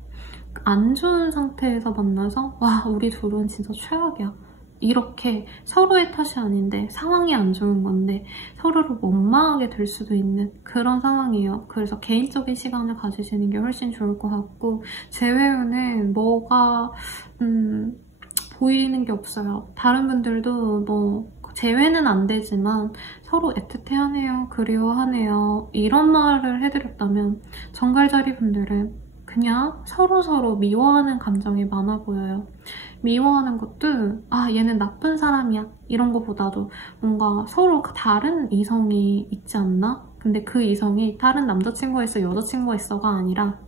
안 좋은 상태에서 만나서 와, 우리 둘은 진짜 최악이야. 이렇게 서로의 탓이 아닌데 상황이 안 좋은 건데 서로를 원망하게 될 수도 있는 그런 상황이에요. 그래서 개인적인 시간을 가지시는 게 훨씬 좋을 것 같고 제 외에는 뭐가 보이는 게 없어요. 다른 분들도 재회는 안 되지만 서로 애틋해하네요, 그리워하네요 이런 말을 해드렸다면 정갈자리 분들은 그냥 서로서로 미워하는 감정이 많아 보여요. 미워하는 것도 얘는 나쁜 사람이야 이런 거보다도 뭔가 서로 다른 이성이 있지 않나? 근데 그 이성이 다른 남자친구가 있어 여자친구가 있어가 아니라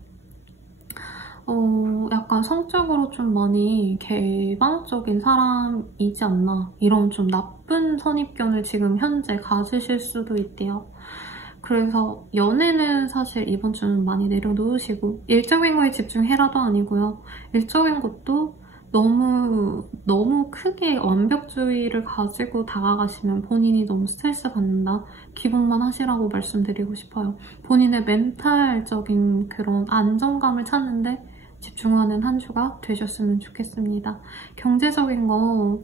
약간 성적으로 좀 많이 개방적인 사람이지 않나 이런 좀 나쁜 선입견을 지금 현재 가지실 수도 있대요. 그래서 연애는 사실 이번 주는 많이 내려놓으시고 일적인 거에 집중해라도 아니고요. 일적인 것도 너무 크게 완벽주의를 가지고 다가가시면 본인이 너무 스트레스 받는다. 기복만 하시라고 말씀드리고 싶어요. 본인의 멘탈적인 그런 안정감을 찾는데 집중하는 한 주가 되셨으면 좋겠습니다. 경제적인 거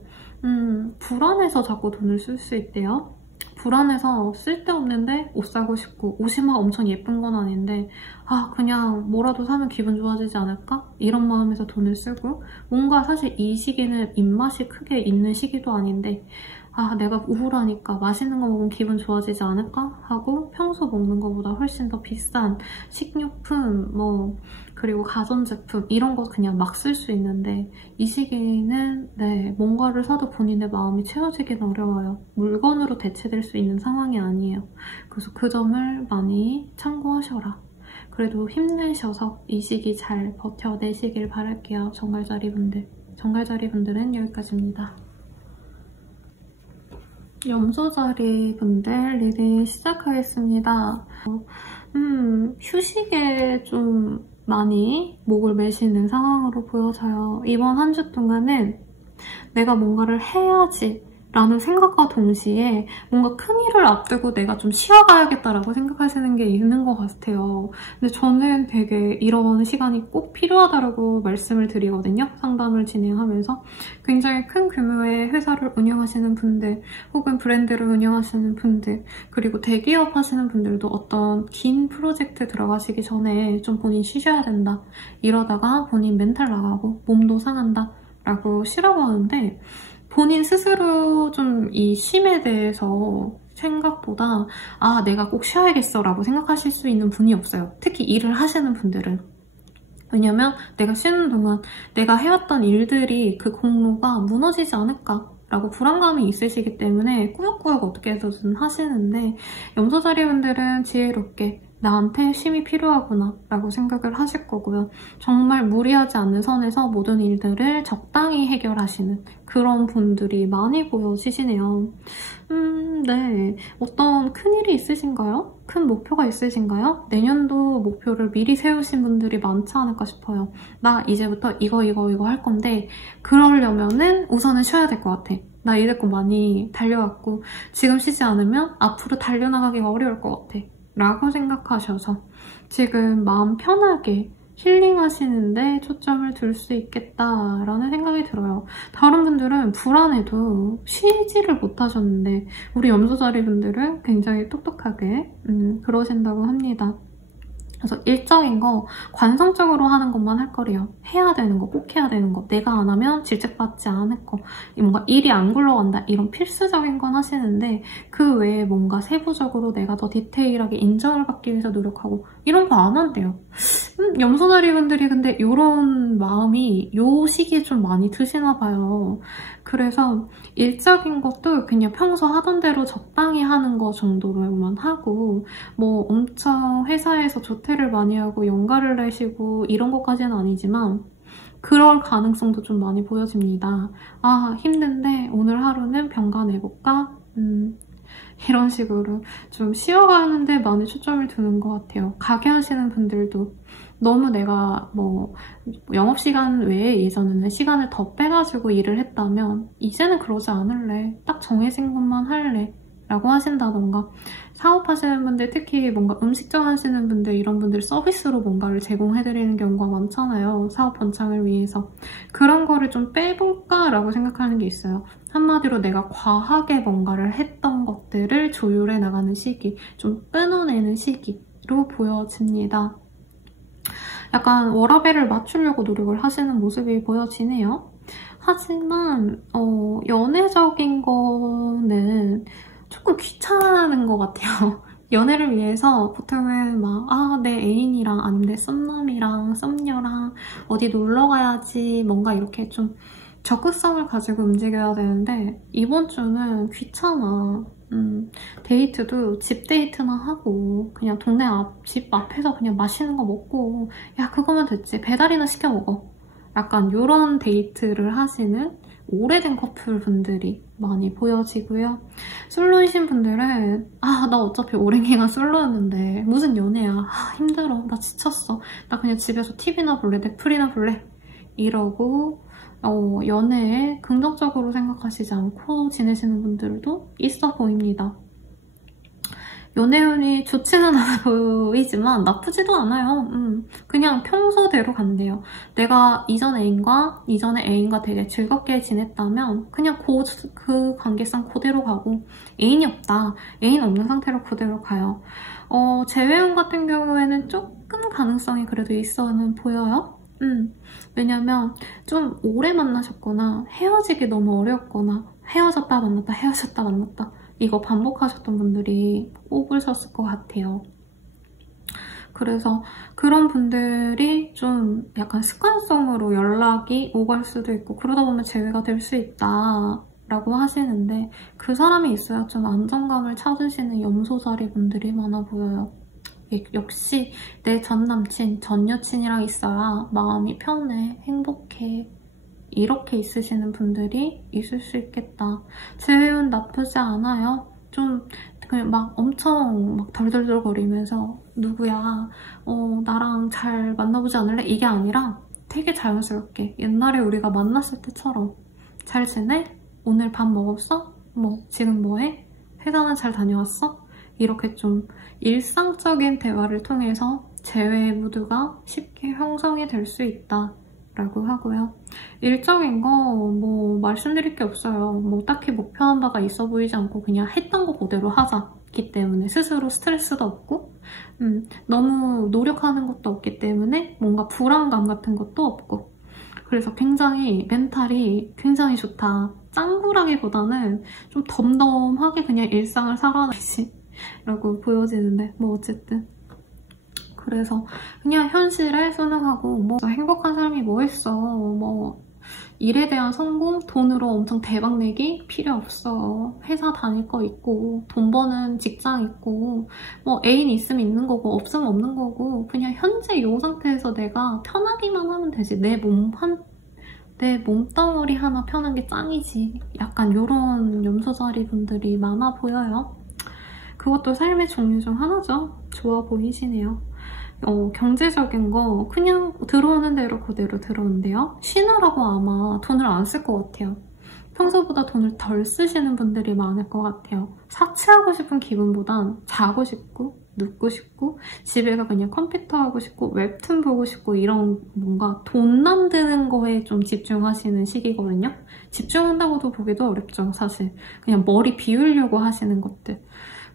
불안해서 자꾸 돈을 쓸 수 있대요. 불안해서 쓸데없는데 옷 사고 싶고 옷이 막 엄청 예쁜 건 아닌데 그냥 뭐라도 사면 기분 좋아지지 않을까? 이런 마음에서 돈을 쓰고 뭔가 사실 이 시기는 입맛이 크게 있는 시기도 아닌데 내가 우울하니까 맛있는 거 먹으면 기분 좋아지지 않을까? 하고 평소 먹는 것보다 훨씬 더 비싼 식료품 그리고 가전제품 이런 거 그냥 막 쓸 수 있는데 이 시기는 뭔가를 사도 본인의 마음이 채워지긴 어려워요. 물건으로 대체될 수 있는 상황이 아니에요. 그래서 그 점을 많이 참고하셔라. 그래도 힘내셔서 이 시기 잘 버텨내시길 바랄게요. 정갈자리분들. 정갈자리분들은 여기까지입니다. 염소자리분들 리딩 시작하겠습니다. 휴식에 좀 많이 목을 매시는 상황으로 보여져요. 이번 한 주 동안은 내가 뭔가를 해야지 라는 생각과 동시에 뭔가 큰 일을 앞두고 내가 좀 쉬어가야겠다라고 생각하시는 게 있는 것 같아요. 근데 저는 되게 이런 시간이 꼭 필요하다고 말씀을 드리거든요. 상담을 진행하면서. 굉장히 큰 규모의 회사를 운영하시는 분들 혹은 브랜드를 운영하시는 분들 그리고 대기업 하시는 분들도 어떤 긴 프로젝트 들어가시기 전에 좀 본인 쉬셔야 된다. 이러다가 본인 멘탈 나가고 몸도 상한다 라고 쉬라고 하는데 본인 스스로 좀 이 쉼에 대해서 생각보다 내가 꼭 쉬어야겠어 라고 생각하실 수 있는 분이 없어요. 특히 일을 하시는 분들은. 왜냐면 내가 쉬는 동안 내가 해왔던 일들이 그 공로가 무너지지 않을까 라고 불안감이 있으시기 때문에 꾸역꾸역 어떻게 해서든 하시는데 염소자리분들은 지혜롭게 나한테 쉼이 필요하구나 라고 생각을 하실 거고요. 정말 무리하지 않는 선에서 모든 일들을 적당히 해결하시는 그런 분들이 많이 보여지시네요. 네. 어떤 큰일이 있으신가요? 큰 목표가 있으신가요? 내년도 목표를 미리 세우신 분들이 많지 않을까 싶어요. 나 이제부터 이거 할 건데 그러려면은 우선은 쉬어야 될 것 같아. 나 이제껏 많이 달려왔고 지금 쉬지 않으면 앞으로 달려나가기가 어려울 것 같아. 라고 생각하셔서 지금 마음 편하게 힐링하시는데 초점을 둘 수 있겠다라는 생각이 들어요. 다른 분들은 불안해도 쉬지를 못하셨는데 우리 염소자리 분들은 굉장히 똑똑하게 그러신다고 합니다. 그래서 일적인 거 관성적으로 하는 것만 할 거래요. 해야 되는 거, 꼭 해야 되는 거, 내가 안 하면 질책받지 않을 거, 뭔가 일이 안 굴러간다 이런 필수적인 건 하시는데 그 외에 뭔가 세부적으로 내가 더 디테일하게 인정을 받기 위해서 노력하고 이런 거 안 한대요. 염소자리 분들이 근데 이런 마음이 요 시기에 좀 많이 드시나 봐요. 그래서 일적인 것도 그냥 평소 하던 대로 적당히 하는 거 정도로만 하고 엄청 회사에서 조퇴를 많이 하고 연가를 내시고 이런 것까지는 아니지만 그럴 가능성도 좀 많이 보여집니다. 힘든데 오늘 하루는 병가 내볼까? 이런 식으로 좀 쉬어가는데 많이 초점을 두는 것 같아요. 가게 하시는 분들도 너무 내가 영업시간 외에 예전에는 시간을 더 빼가지고 일을 했다면 이제는 그러지 않을래. 딱 정해진 것만 할래. 라고 하신다던가 사업하시는 분들 특히 뭔가 음식점 하시는 분들 이런 분들 서비스로 뭔가를 제공해드리는 경우가 많잖아요. 사업 번창을 위해서. 그런 거를 좀 빼볼까 라고 생각하는 게 있어요. 한마디로 내가 과하게 뭔가를 했던 것들을 조율해 나가는 시기, 좀 끊어내는 시기로 보여집니다. 약간 워라밸을 맞추려고 노력을 하시는 모습이 보여지네요. 하지만 연애적인 거는 조금 귀찮은 것 같아요. 연애를 위해서 보통은 내 애인이랑 아니면 내 썸남이랑 썸녀랑 어디 놀러 가야지 뭔가 이렇게 좀 적극성을 가지고 움직여야 되는데 이번 주는 귀찮아. 데이트도 집 데이트나 하고 그냥 동네 집 앞에서 그냥 맛있는 거 먹고 야 그거면 됐지 배달이나 시켜 먹어. 약간 이런 데이트를 하시는 오래된 커플분들이 많이 보여지고요. 솔로이신 분들은 나 어차피 오랜 기간 솔로였는데 무슨 연애야. 힘들어. 나 지쳤어. 나 그냥 집에서 TV나 볼래. 넷플이나 볼래. 이러고 연애에 긍정적으로 생각하시지 않고 지내시는 분들도 있어 보입니다. 연애운이 좋지는 않아 보이지만 나쁘지도 않아요. 그냥 평소대로 간대요. 내가 이전에 애인과 되게 즐겁게 지냈다면 그냥 그 관계성 그대로 가고, 애인이 없다, 애인 없는 상태로 그대로 가요. 재회운 같은 경우에는 조금 가능성이 그래도 있어는 보여요. 왜냐면 좀 오래 만나셨거나 헤어지기 너무 어려웠거나 헤어졌다 만났다 이거 반복하셨던 분들이 뽑으셨을 것 같아요. 그래서 그런 분들이 좀 약간 습관성으로 연락이 오갈 수도 있고 그러다 보면 재회가 될 수 있다 라고 하시는데, 그 사람이 있어야 좀 안정감을 찾으시는 염소자리 분들이 많아 보여요. 역시 내 전 남친, 전 여친이랑 있어야 마음이 편해, 행복해, 이렇게 있으시는 분들이 있을 수 있겠다. 재회운 나쁘지 않아요. 좀 그냥 막 엄청 막 덜덜덜거리면서 누구야, 나랑 잘 만나보지 않을래? 이게 아니라 되게 자연스럽게 옛날에 우리가 만났을 때처럼 잘 지내? 오늘 밥 먹었어? 지금 뭐해? 회사는 잘 다녀왔어? 이렇게 좀 일상적인 대화를 통해서 재회 무드가 쉽게 형성이 될 수 있다 라고 하고요. 일적인 거 말씀드릴 게 없어요. 딱히 목표한 바가 있어 보이지 않고 그냥 했던 거 그대로 하자기 때문에 스스로 스트레스도 없고, 너무 노력하는 것도 없기 때문에 뭔가 불안감 같은 것도 없고, 그래서 굉장히 멘탈이 굉장히 좋다. 짱구라기보다는 좀 덤덤하게 그냥 일상을 살아내시 라고 보여지는데, 어쨌든 그래서 그냥 현실에 순응하고, 행복한 삶이 뭐 있어, 일에 대한 성공, 돈으로 엄청 대박 내기 필요 없어. 회사 다닐 거 있고, 돈 버는 직장 있고, 애인 있으면 있는 거고 없으면 없는 거고, 그냥 현재 이 상태에서 내가 편하기만 하면 되지. 내 몸덩어리 하나 편한 게 짱이지. 약간 이런 염소자리 분들이 많아 보여요. 그것도 삶의 종류 중 하나죠. 좋아 보이시네요. 경제적인 거 그냥 들어오는 대로 그대로 들어온대요. 쉬느라고 아마 돈을 안 쓸 것 같아요. 평소보다 돈을 덜 쓰시는 분들이 많을 것 같아요. 사치하고 싶은 기분보단 자고 싶고 눕고 싶고 집에서 그냥 컴퓨터 하고 싶고 웹툰 보고 싶고 이런 뭔가 돈남 드는 거에 좀 집중하시는 시기거든요. 집중한다고도 보기도 어렵죠, 사실. 그냥 머리 비우려고 하시는 것들.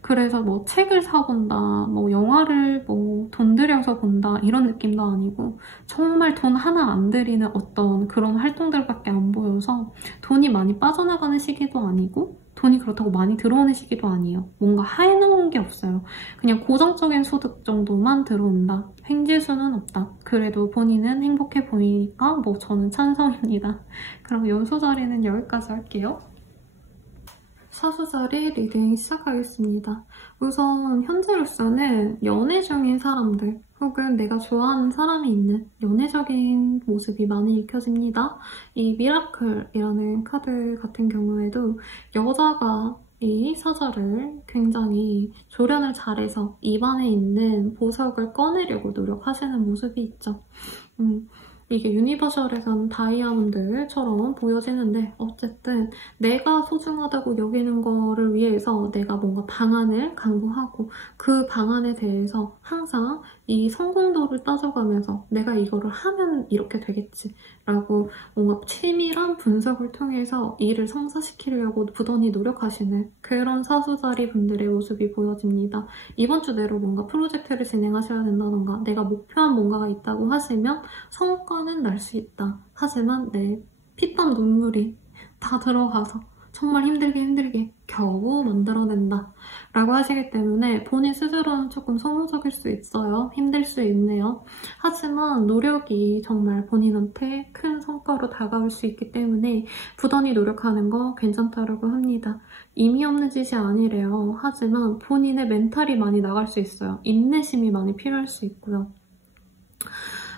그래서 책을 사본다, 영화를 돈 들여서 본다 이런 느낌도 아니고 정말 돈 하나 안 들이는 어떤 그런 활동들밖에 안 보여서 돈이 많이 빠져나가는 시기도 아니고 돈이 그렇다고 많이 들어오는 시기도 아니에요. 뭔가 해놓은 게 없어요. 그냥 고정적인 소득 정도만 들어온다. 횡재수는 없다. 그래도 본인은 행복해 보이니까 저는 찬성입니다. 그럼 염소자리는 여기까지 할게요. 사수자리 리딩 시작하겠습니다. 우선 현재로서는 연애 중인 사람들 혹은 내가 좋아하는 사람이 있는 연애적인 모습이 많이 읽혀집니다. 이 미라클이라는 카드 같은 경우에도 여자가 이 사절을 굉장히 조련을 잘해서 입안에 있는 보석을 꺼내려고 노력하시는 모습이 있죠. 이게 유니버셜에서는 다이아몬드처럼 보여지는데, 어쨌든 내가 소중하다고 여기는 거를 위해서 내가 뭔가 방안을 강구하고 그 방안에 대해서 항상 이 성공도를 따져가면서 내가 이거를 하면 이렇게 되겠지 라고 뭔가 치밀한 분석을 통해서 일을 성사시키려고 부단히 노력하시는 그런 사수자리 분들의 모습이 보여집니다. 이번 주 내로 뭔가 프로젝트를 진행하셔야 된다던가 내가 목표한 뭔가가 있다고 하시면 성과는 날 수 있다. 하지만 내 피땀 눈물이 다 들어가서 정말 힘들게 겨우 만들어낸다 라고 하시기 때문에 본인 스스로는 조금 소모적일 수 있어요. 힘들 수 있네요. 하지만 노력이 정말 본인한테 큰 성과로 다가올 수 있기 때문에 부단히 노력하는 거 괜찮다라고 합니다. 의미 없는 짓이 아니래요. 하지만 본인의 멘탈이 많이 나갈 수 있어요. 인내심이 많이 필요할 수 있고요.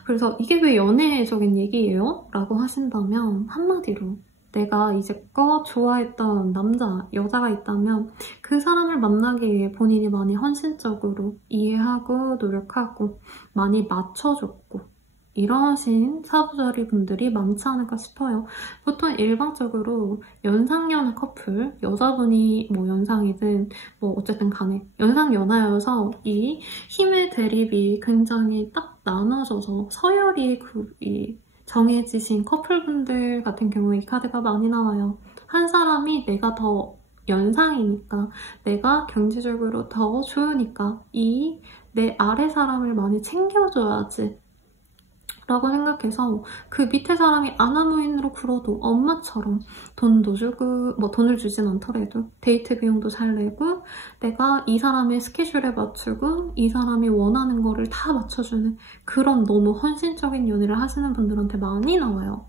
그래서 이게 왜 연애적인 얘기예요? 라고 하신다면 한마디로 내가 이제껏 좋아했던 남자, 여자가 있다면 그 사람을 만나기 위해 본인이 많이 헌신적으로 이해하고 노력하고 많이 맞춰줬고 이러신 사주자리 분들이 많지 않을까 싶어요. 보통 일반적으로 연상연하 커플, 여자분이 뭐 연상이든 뭐 어쨌든 간에 연상연하여서 이 힘의 대립이 굉장히 딱 나눠져서 서열이 정해지신 커플분들 같은 경우에 이 카드가 많이 나와요. 한 사람이 내가 더 연상이니까, 내가 경제적으로 더 좋으니까 내 아래 사람을 많이 챙겨줘야지 라고 생각해서 그 밑에 사람이 아나무인으로 굴어도 엄마처럼 돈도 주고, 뭐 돈을 주진 않더라도 데이트 비용도 잘 내고, 내가 이 사람의 스케줄에 맞추고 이 사람이 원하는 거를 다 맞춰주는 그런 너무 헌신적인 연애를 하시는 분들한테 많이 나와요.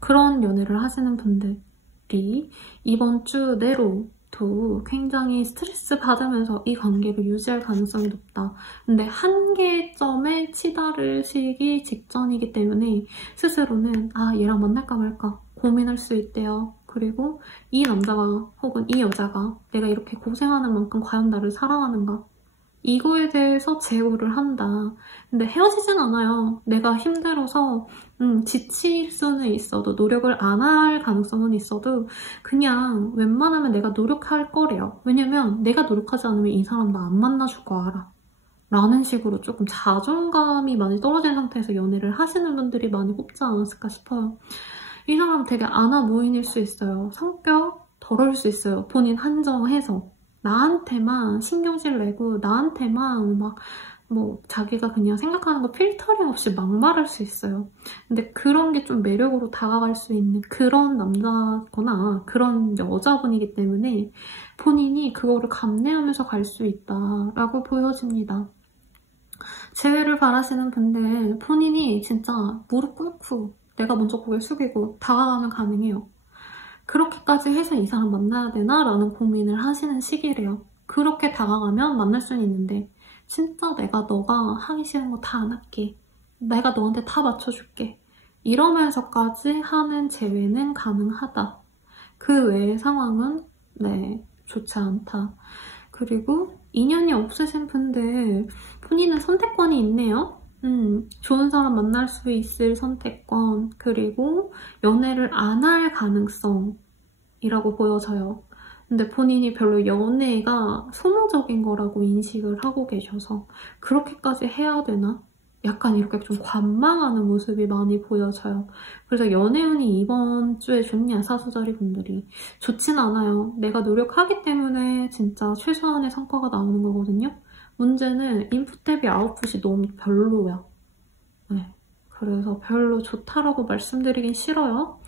그런 연애를 하시는 분들이 이번 주 내로도 굉장히 스트레스 받으면서 이 관계를 유지할 가능성이 높다. 근데 한계점에 치달으시기 직전이기 때문에 스스로는 얘랑 만날까 말까 고민할 수 있대요. 그리고 이 남자가 혹은 이 여자가 내가 이렇게 고생하는 만큼 과연 나를 사랑하는가? 이거에 대해서 제고를 한다. 근데 헤어지진 않아요. 내가 힘들어서 지칠 수는 있어도, 노력을 안 할 가능성은 있어도 그냥 웬만하면 내가 노력할 거래요. 왜냐면 내가 노력하지 않으면 이 사람 나 안 만나줄 거 알아. 라는 식으로 조금 자존감이 많이 떨어진 상태에서 연애를 하시는 분들이 많이 뽑지 않았을까 싶어요. 이 사람 되게 아나무인일 수 있어요. 성격 더러울 수 있어요. 본인 한정해서. 나한테만 신경질 내고 나한테만 막 뭐 자기가 그냥 생각하는 거 필터링 없이 막말할 수 있어요. 근데 그런 게 좀 매력으로 다가갈 수 있는 그런 남자거나 그런 여자분이기 때문에 본인이 그거를 감내하면서 갈 수 있다라고 보여집니다. 재회를 바라시는 분들, 본인이 진짜 무릎 꿇고 내가 먼저 고개 숙이고 다가가면 가능해요. 그렇게까지 해서 이 사람 만나야 되나? 라는 고민을 하시는 시기래요. 그렇게 다가가면 만날 수는 있는데 진짜 내가 너가 하기 싫은 거 다 안 할게. 내가 너한테 다 맞춰줄게. 이러면서까지 하는 재회는 가능하다. 그 외의 상황은 좋지 않다. 그리고 인연이 없으신 분들, 본인은 선택권이 있네요. 좋은 사람 만날 수 있을 선택권, 그리고 연애를 안 할 가능성이라고 보여져요. 근데 본인이 별로 연애가 소모적인 거라고 인식을 하고 계셔서 그렇게까지 해야 되나? 약간 이렇게 좀 관망하는 모습이 많이 보여져요. 그래서 연애운이 이번 주에 좋냐, 사수자리 분들이. 좋진 않아요. 내가 노력하기 때문에 진짜 최소한의 성과가 나오는 거거든요. 문제는 인풋 대비 아웃풋이 너무 별로야. 그래서 별로 좋다라고 말씀드리긴 싫어요.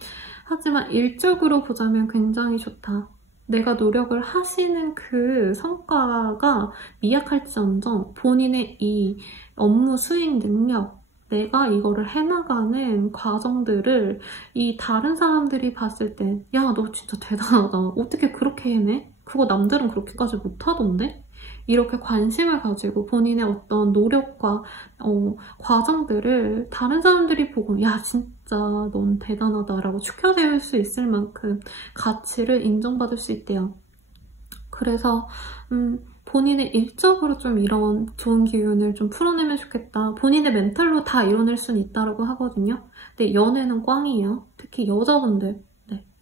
하지만 일적으로 보자면 굉장히 좋다. 내가 노력을 하시는 그 성과가 미약할지언정 본인의 이 업무 수행 능력, 내가 이거를 해나가는 과정들을 이 다른 사람들이 봤을 때 야, 너 진짜 대단하다. 어떻게 그렇게 해내? 그거 남들은 그렇게까지 못하던데? 이렇게 관심을 가지고 본인의 어떤 노력과 과정들을 다른 사람들이 보고 야, 진짜 넌 대단하다라고 축하세울 수 있을 만큼 가치를 인정받을 수 있대요. 그래서 본인의 일적으로 좀 이런 좋은 기운을 좀 풀어내면 좋겠다. 본인의 멘탈로 다 이뤄낼 수는 있다고 하거든요. 근데 연애는 꽝이에요. 특히 여자분들.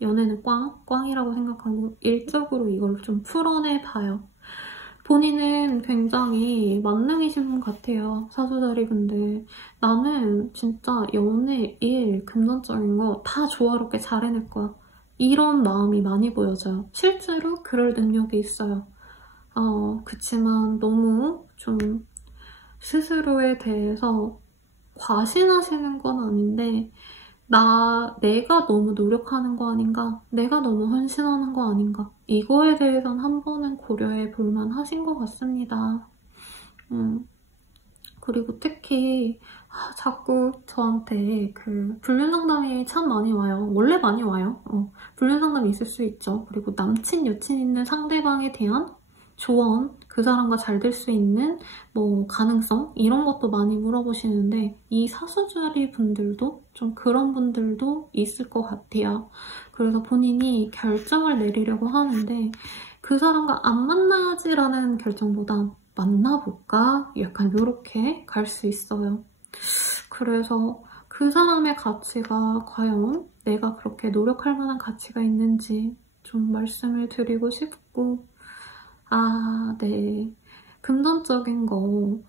연애는 꽝이라고 생각하고 일적으로 이걸 좀 풀어내봐요. 본인은 굉장히 만능이신 분 같아요. 사주자리 분들. 나는 진짜 연애, 일, 금전적인 거 다 조화롭게 잘 해낼 거야. 이런 마음이 많이 보여져요. 실제로 그럴 능력이 있어요. 그치만 너무 좀 스스로에 대해서 과신하시는 건 아닌데 내가 너무 노력하는 거 아닌가? 내가 너무 헌신하는 거 아닌가? 이거에 대해서는 한 번은 고려해 볼만 하신 것 같습니다. 그리고 특히 자꾸 저한테 그 불륜상담이 참 많이 와요. 원래 많이 와요. 불륜상담이 있을 수 있죠. 그리고 남친, 여친 있는 상대방에 대한 조언, 그 사람과 잘 될 수 있는 뭐 가능성 이런 것도 많이 물어보시는데 이 사수자리 분들도 좀 그런 분들도 있을 것 같아요. 그래서 본인이 결정을 내리려고 하는데 그 사람과 안 만나지라는 결정보다 만나볼까? 약간 이렇게 갈 수 있어요. 그래서 그 사람의 가치가 과연 내가 그렇게 노력할 만한 가치가 있는지 좀 말씀을 드리고 싶고, 네. 금전적인 거.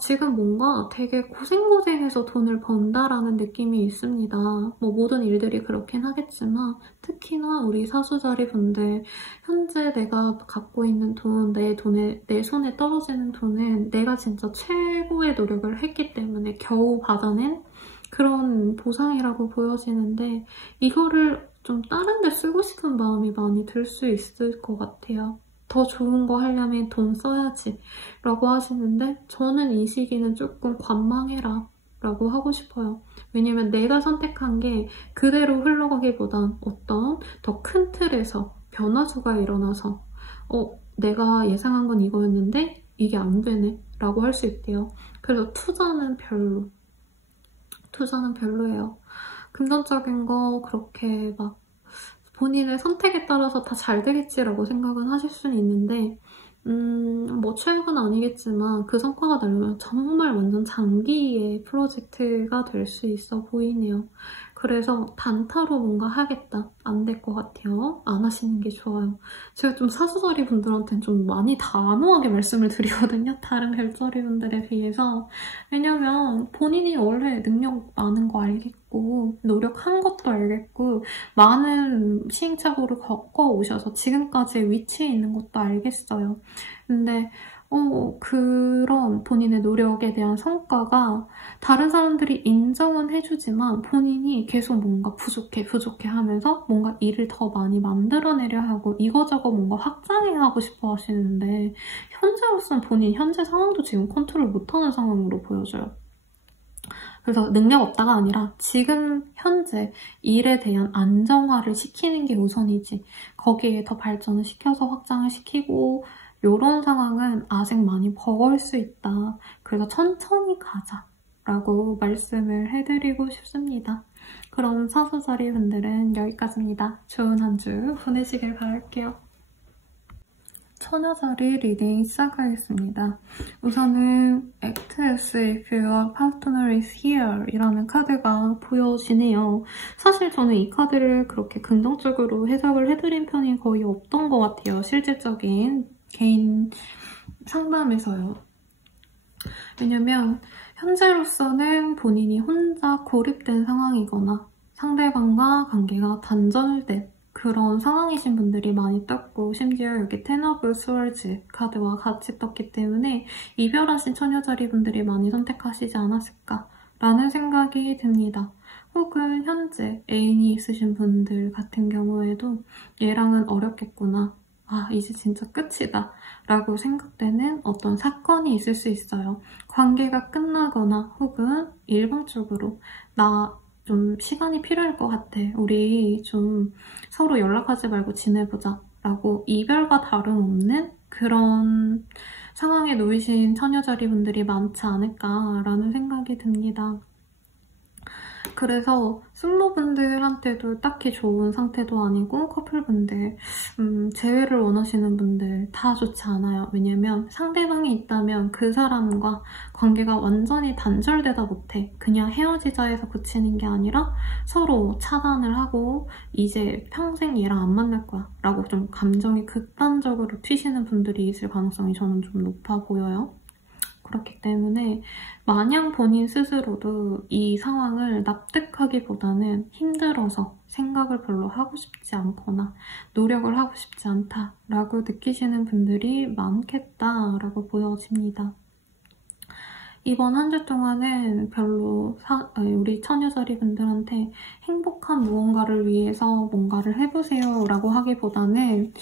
지금 뭔가 되게 고생고생해서 돈을 번다라는 느낌이 있습니다. 뭐 모든 일들이 그렇긴 하겠지만 특히나 우리 사수자리 분들, 현재 내가 갖고 있는 돈, 내 손에 떨어지는 돈은 내가 진짜 최고의 노력을 했기 때문에 겨우 받아낸 그런 보상이라고 보여지는데, 이거를 좀 다른 데 쓰고 싶은 마음이 많이 들 수 있을 것 같아요. 더 좋은 거 하려면 돈 써야지 라고 하시는데, 저는 이 시기는 조금 관망해라 라고 하고 싶어요. 왜냐면 내가 선택한 게 그대로 흘러가기보단 어떤 더 큰 틀에서 변화수가 일어나서 내가 예상한 건 이거였는데 이게 안 되네 라고 할 수 있대요. 그래서 투자는 별로예요. 금전적인 거 그렇게 막 본인의 선택에 따라서 다 잘 되겠지라고 생각은 하실 수는 있는데, 뭐 최악은 아니겠지만 그 성과가 나려면 정말 완전 장기의 프로젝트가 될 수 있어 보이네요. 그래서 단타로 뭔가 하겠다, 안 될 것 같아요. 안 하시는 게 좋아요. 제가 좀 사수자리 분들한테는 좀 많이 단호하게 말씀을 드리거든요. 다른 별자리 분들에 비해서. 왜냐면 본인이 원래 능력 많은 거 알겠고 노력한 것도 알겠고 많은 시행착오를 겪어오셔서 지금까지 위치에 있는 것도 알겠어요. 근데 그런 본인의 노력에 대한 성과가 다른 사람들이 인정은 해주지만 본인이 계속 뭔가 부족해 하면서 뭔가 일을 더 많이 만들어내려 하고 이거저거 뭔가 확장해야 하고 싶어 하시는데, 현재로서는 본인 현재 상황도 지금 컨트롤 못하는 상황으로 보여져요. 그래서 능력 없다가 아니라 지금 현재 일에 대한 안정화를 시키는 게 우선이지, 거기에 더 발전을 시켜서 확장을 시키고 이런 상황은 아직 많이 버거울 수 있다. 그래서 천천히 가자 라고 말씀을 해드리고 싶습니다. 그럼 사수자리 분들은 여기까지입니다. 좋은 한 주 보내시길 바랄게요. 처녀자리 리딩 시작하겠습니다. 우선은 Act as if your partner is here 이라는 카드가 보여지네요. 사실 저는 이 카드를 그렇게 긍정적으로 해석을 해드린 편이 거의 없던 것 같아요. 실질적인 개인 상담에서요. 왜냐면 현재로서는 본인이 혼자 고립된 상황이거나 상대방과 관계가 단절된 그런 상황이신 분들이 많이 떴고, 심지어 여기 텐 오브 스월즈 카드와 같이 떴기 때문에 이별하신 처녀자리 분들이 많이 선택하시지 않았을까라는 생각이 듭니다. 혹은 현재 애인이 있으신 분들 같은 경우에도 얘랑은 어렵겠구나, 이제 진짜 끝이다 라고 생각되는 어떤 사건이 있을 수 있어요. 관계가 끝나거나 혹은 일방적으로 나 좀 시간이 필요할 것 같아, 우리 좀 서로 연락하지 말고 지내보자 라고 이별과 다름없는 그런 상황에 놓이신 처녀자리 분들이 많지 않을까라는 생각이 듭니다. 그래서 솔로분들한테도 딱히 좋은 상태도 아니고, 커플분들, 재회를 원하시는 분들 다 좋지 않아요. 왜냐면 상대방이 있다면 그 사람과 관계가 완전히 단절되다 못해 그냥 헤어지자 해서 그치는 게 아니라 서로 차단을 하고 이제 평생 얘랑 안 만날 거야 라고 좀 감정이 극단적으로 튀시는 분들이 있을 가능성이 저는 좀 높아 보여요. 그렇기 때문에 마냥 본인 스스로도 이 상황을 납득하기보다는 힘들어서 생각을 별로 하고 싶지 않거나 노력을 하고 싶지 않다라고 느끼시는 분들이 많겠다라고 보여집니다. 이번 한 주 동안은 별로 우리 처녀자리 분들한테 행복한 무언가를 위해서 뭔가를 해보세요 라고 하기보다는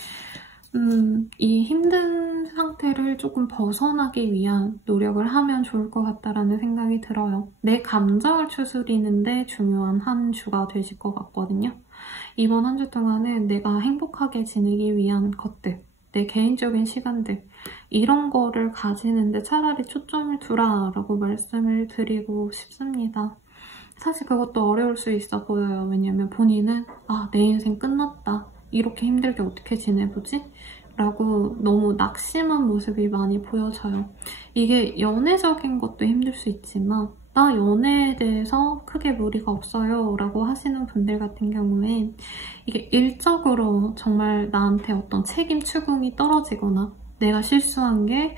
이 힘든 상태를 조금 벗어나기 위한 노력을 하면 좋을 것 같다라는 생각이 들어요. 내 감정을 추스리는데 중요한 한 주가 되실 것 같거든요. 이번 한 주 동안은 내가 행복하게 지내기 위한 것들, 내 개인적인 시간들, 이런 거를 가지는데 차라리 초점을 두라라고 말씀을 드리고 싶습니다. 사실 그것도 어려울 수 있어 보여요. 왜냐면 본인은 내 인생 끝났다, 이렇게 힘들게 어떻게 지내보지? 라고 너무 낙심한 모습이 많이 보여져요. 이게 연애적인 것도 힘들 수 있지만 나 연애에 대해서 크게 무리가 없어요 라고 하시는 분들 같은 경우엔 이게 일적으로 정말 나한테 어떤 책임 추궁이 떨어지거나 내가 실수한 게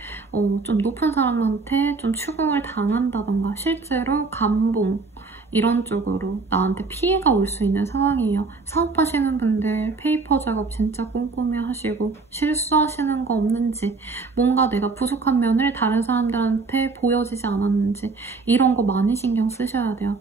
좀 높은 사람한테 좀 추궁을 당한다던가 실제로 감봉 이런 쪽으로 나한테 피해가 올 수 있는 상황이에요. 사업하시는 분들 페이퍼 작업 진짜 꼼꼼히 하시고 실수하시는 거 없는지 뭔가 내가 부족한 면을 다른 사람들한테 보여지지 않았는지 이런 거 많이 신경 쓰셔야 돼요.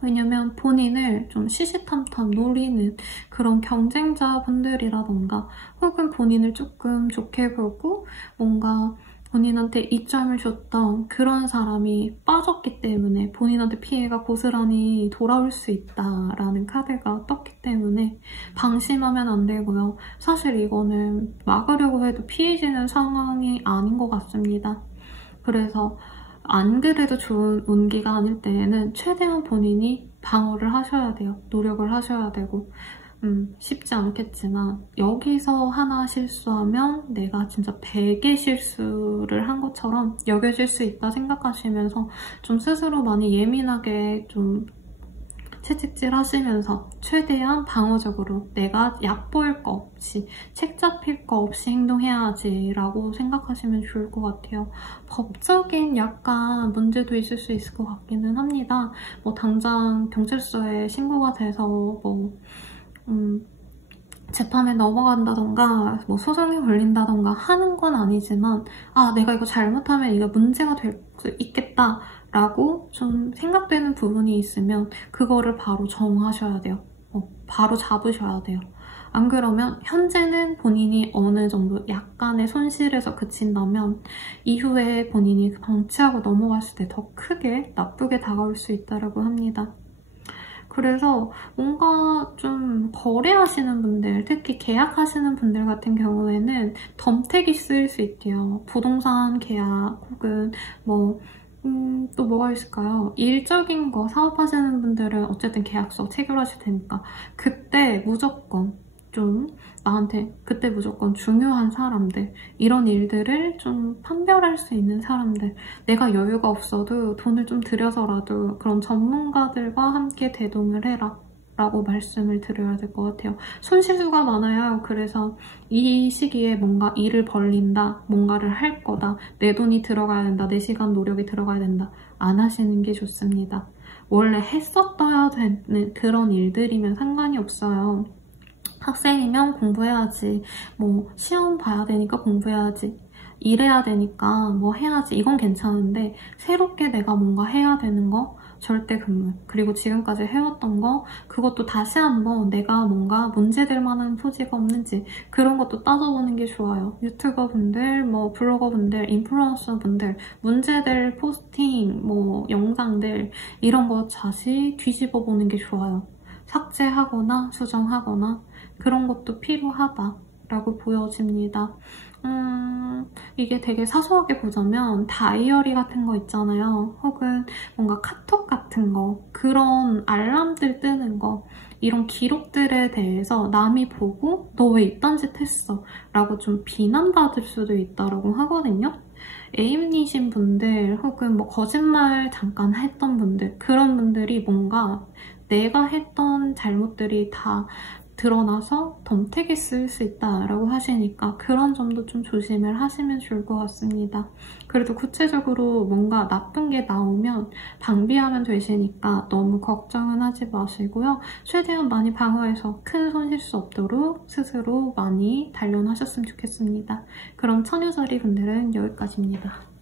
왜냐면 본인을 좀 시시탐탐 노리는 그런 경쟁자분들이라던가 혹은 본인을 조금 좋게 보고 뭔가 본인한테 이점을 줬던 그런 사람이 빠졌기 때문에 본인한테 피해가 고스란히 돌아올 수 있다라는 카드가 떴기 때문에 방심하면 안 되고요. 사실 이거는 막으려고 해도 피해지는 상황이 아닌 것 같습니다. 그래서 안 그래도 좋은 운기가 아닐 때에는 최대한 본인이 방어를 하셔야 돼요. 노력을 하셔야 되고 쉽지 않겠지만 여기서 하나 실수하면 내가 진짜 100의 실수를 한 것처럼 여겨질 수 있다 생각하시면서 좀 스스로 많이 예민하게 좀 채찍질 하시면서 최대한 방어적으로 내가 얕보일 거 없이 책 잡힐 거 없이 행동해야지 라고 생각하시면 좋을 것 같아요. 법적인 약간 문제도 있을 수 있을 것 같기는 합니다. 뭐 당장 경찰서에 신고가 돼서 뭐 재판에 넘어간다던가 뭐 소송이 걸린다던가 하는 건 아니지만 내가 이거 잘못하면 이거 문제가 될 수 있겠다 라고 좀 생각되는 부분이 있으면 그거를 바로 정하셔야 돼요. 바로 잡으셔야 돼요. 안 그러면 현재는 본인이 어느 정도 약간의 손실에서 그친다면 이후에 본인이 방치하고 넘어갔을 때 더 크게 나쁘게 다가올 수 있다고 합니다. 그래서 뭔가 좀 거래하시는 분들, 특히 계약하시는 분들 같은 경우에는 덤택이 쓰일 수 있대요. 부동산 계약 혹은 뭐 또 뭐가 있을까요? 일적인 거 사업하시는 분들은 어쨌든 계약서 체결하실 테니까 그때 무조건 좀 나한테 그때 무조건 중요한 사람들 이런 일들을 좀 판별할 수 있는 사람들 내가 여유가 없어도 돈을 좀 들여서라도 그런 전문가들과 함께 대동을 해라 라고 말씀을 드려야 될 것 같아요. 손실수가 많아요. 그래서 이 시기에 뭔가 일을 벌린다, 뭔가를 할 거다, 내 돈이 들어가야 된다, 내 시간 노력이 들어가야 된다 안 하시는 게 좋습니다. 원래 했었어야 되는 그런 일들이면 상관이 없어요. 학생이면 공부해야지, 뭐 시험 봐야 되니까 공부해야지, 일해야 되니까 뭐 해야지 이건 괜찮은데 새롭게 내가 뭔가 해야 되는 거 절대 금물, 그리고 지금까지 해왔던 거 그것도 다시 한번 내가 뭔가 문제될 만한 소지가 없는지 그런 것도 따져보는 게 좋아요. 유튜버분들, 뭐 블로거분들, 인플루언서분들 문제될 포스팅, 뭐 영상들 이런 거 다시 뒤집어보는 게 좋아요. 삭제하거나 수정하거나 그런 것도 필요하다라고 보여집니다. 이게 되게 사소하게 보자면 다이어리 같은 거 있잖아요. 혹은 뭔가 카톡 같은 거, 그런 알람들 뜨는 거, 이런 기록들에 대해서 남이 보고 너 왜 이딴 짓 했어? 라고 좀 비난받을 수도 있다고 하거든요. 애인이신 분들 혹은 뭐 거짓말 잠깐 했던 분들, 그런 분들이 뭔가 내가 했던 잘못들이 다 드러나서 덤택이 쓰일 수 있다라고 하시니까 그런 점도 좀 조심을 하시면 좋을 것 같습니다. 그래도 구체적으로 뭔가 나쁜 게 나오면 방비하면 되시니까 너무 걱정은 하지 마시고요. 최대한 많이 방어해서 큰 손실수 없도록 스스로 많이 단련하셨으면 좋겠습니다. 그럼 처녀자리 분들은 여기까지입니다.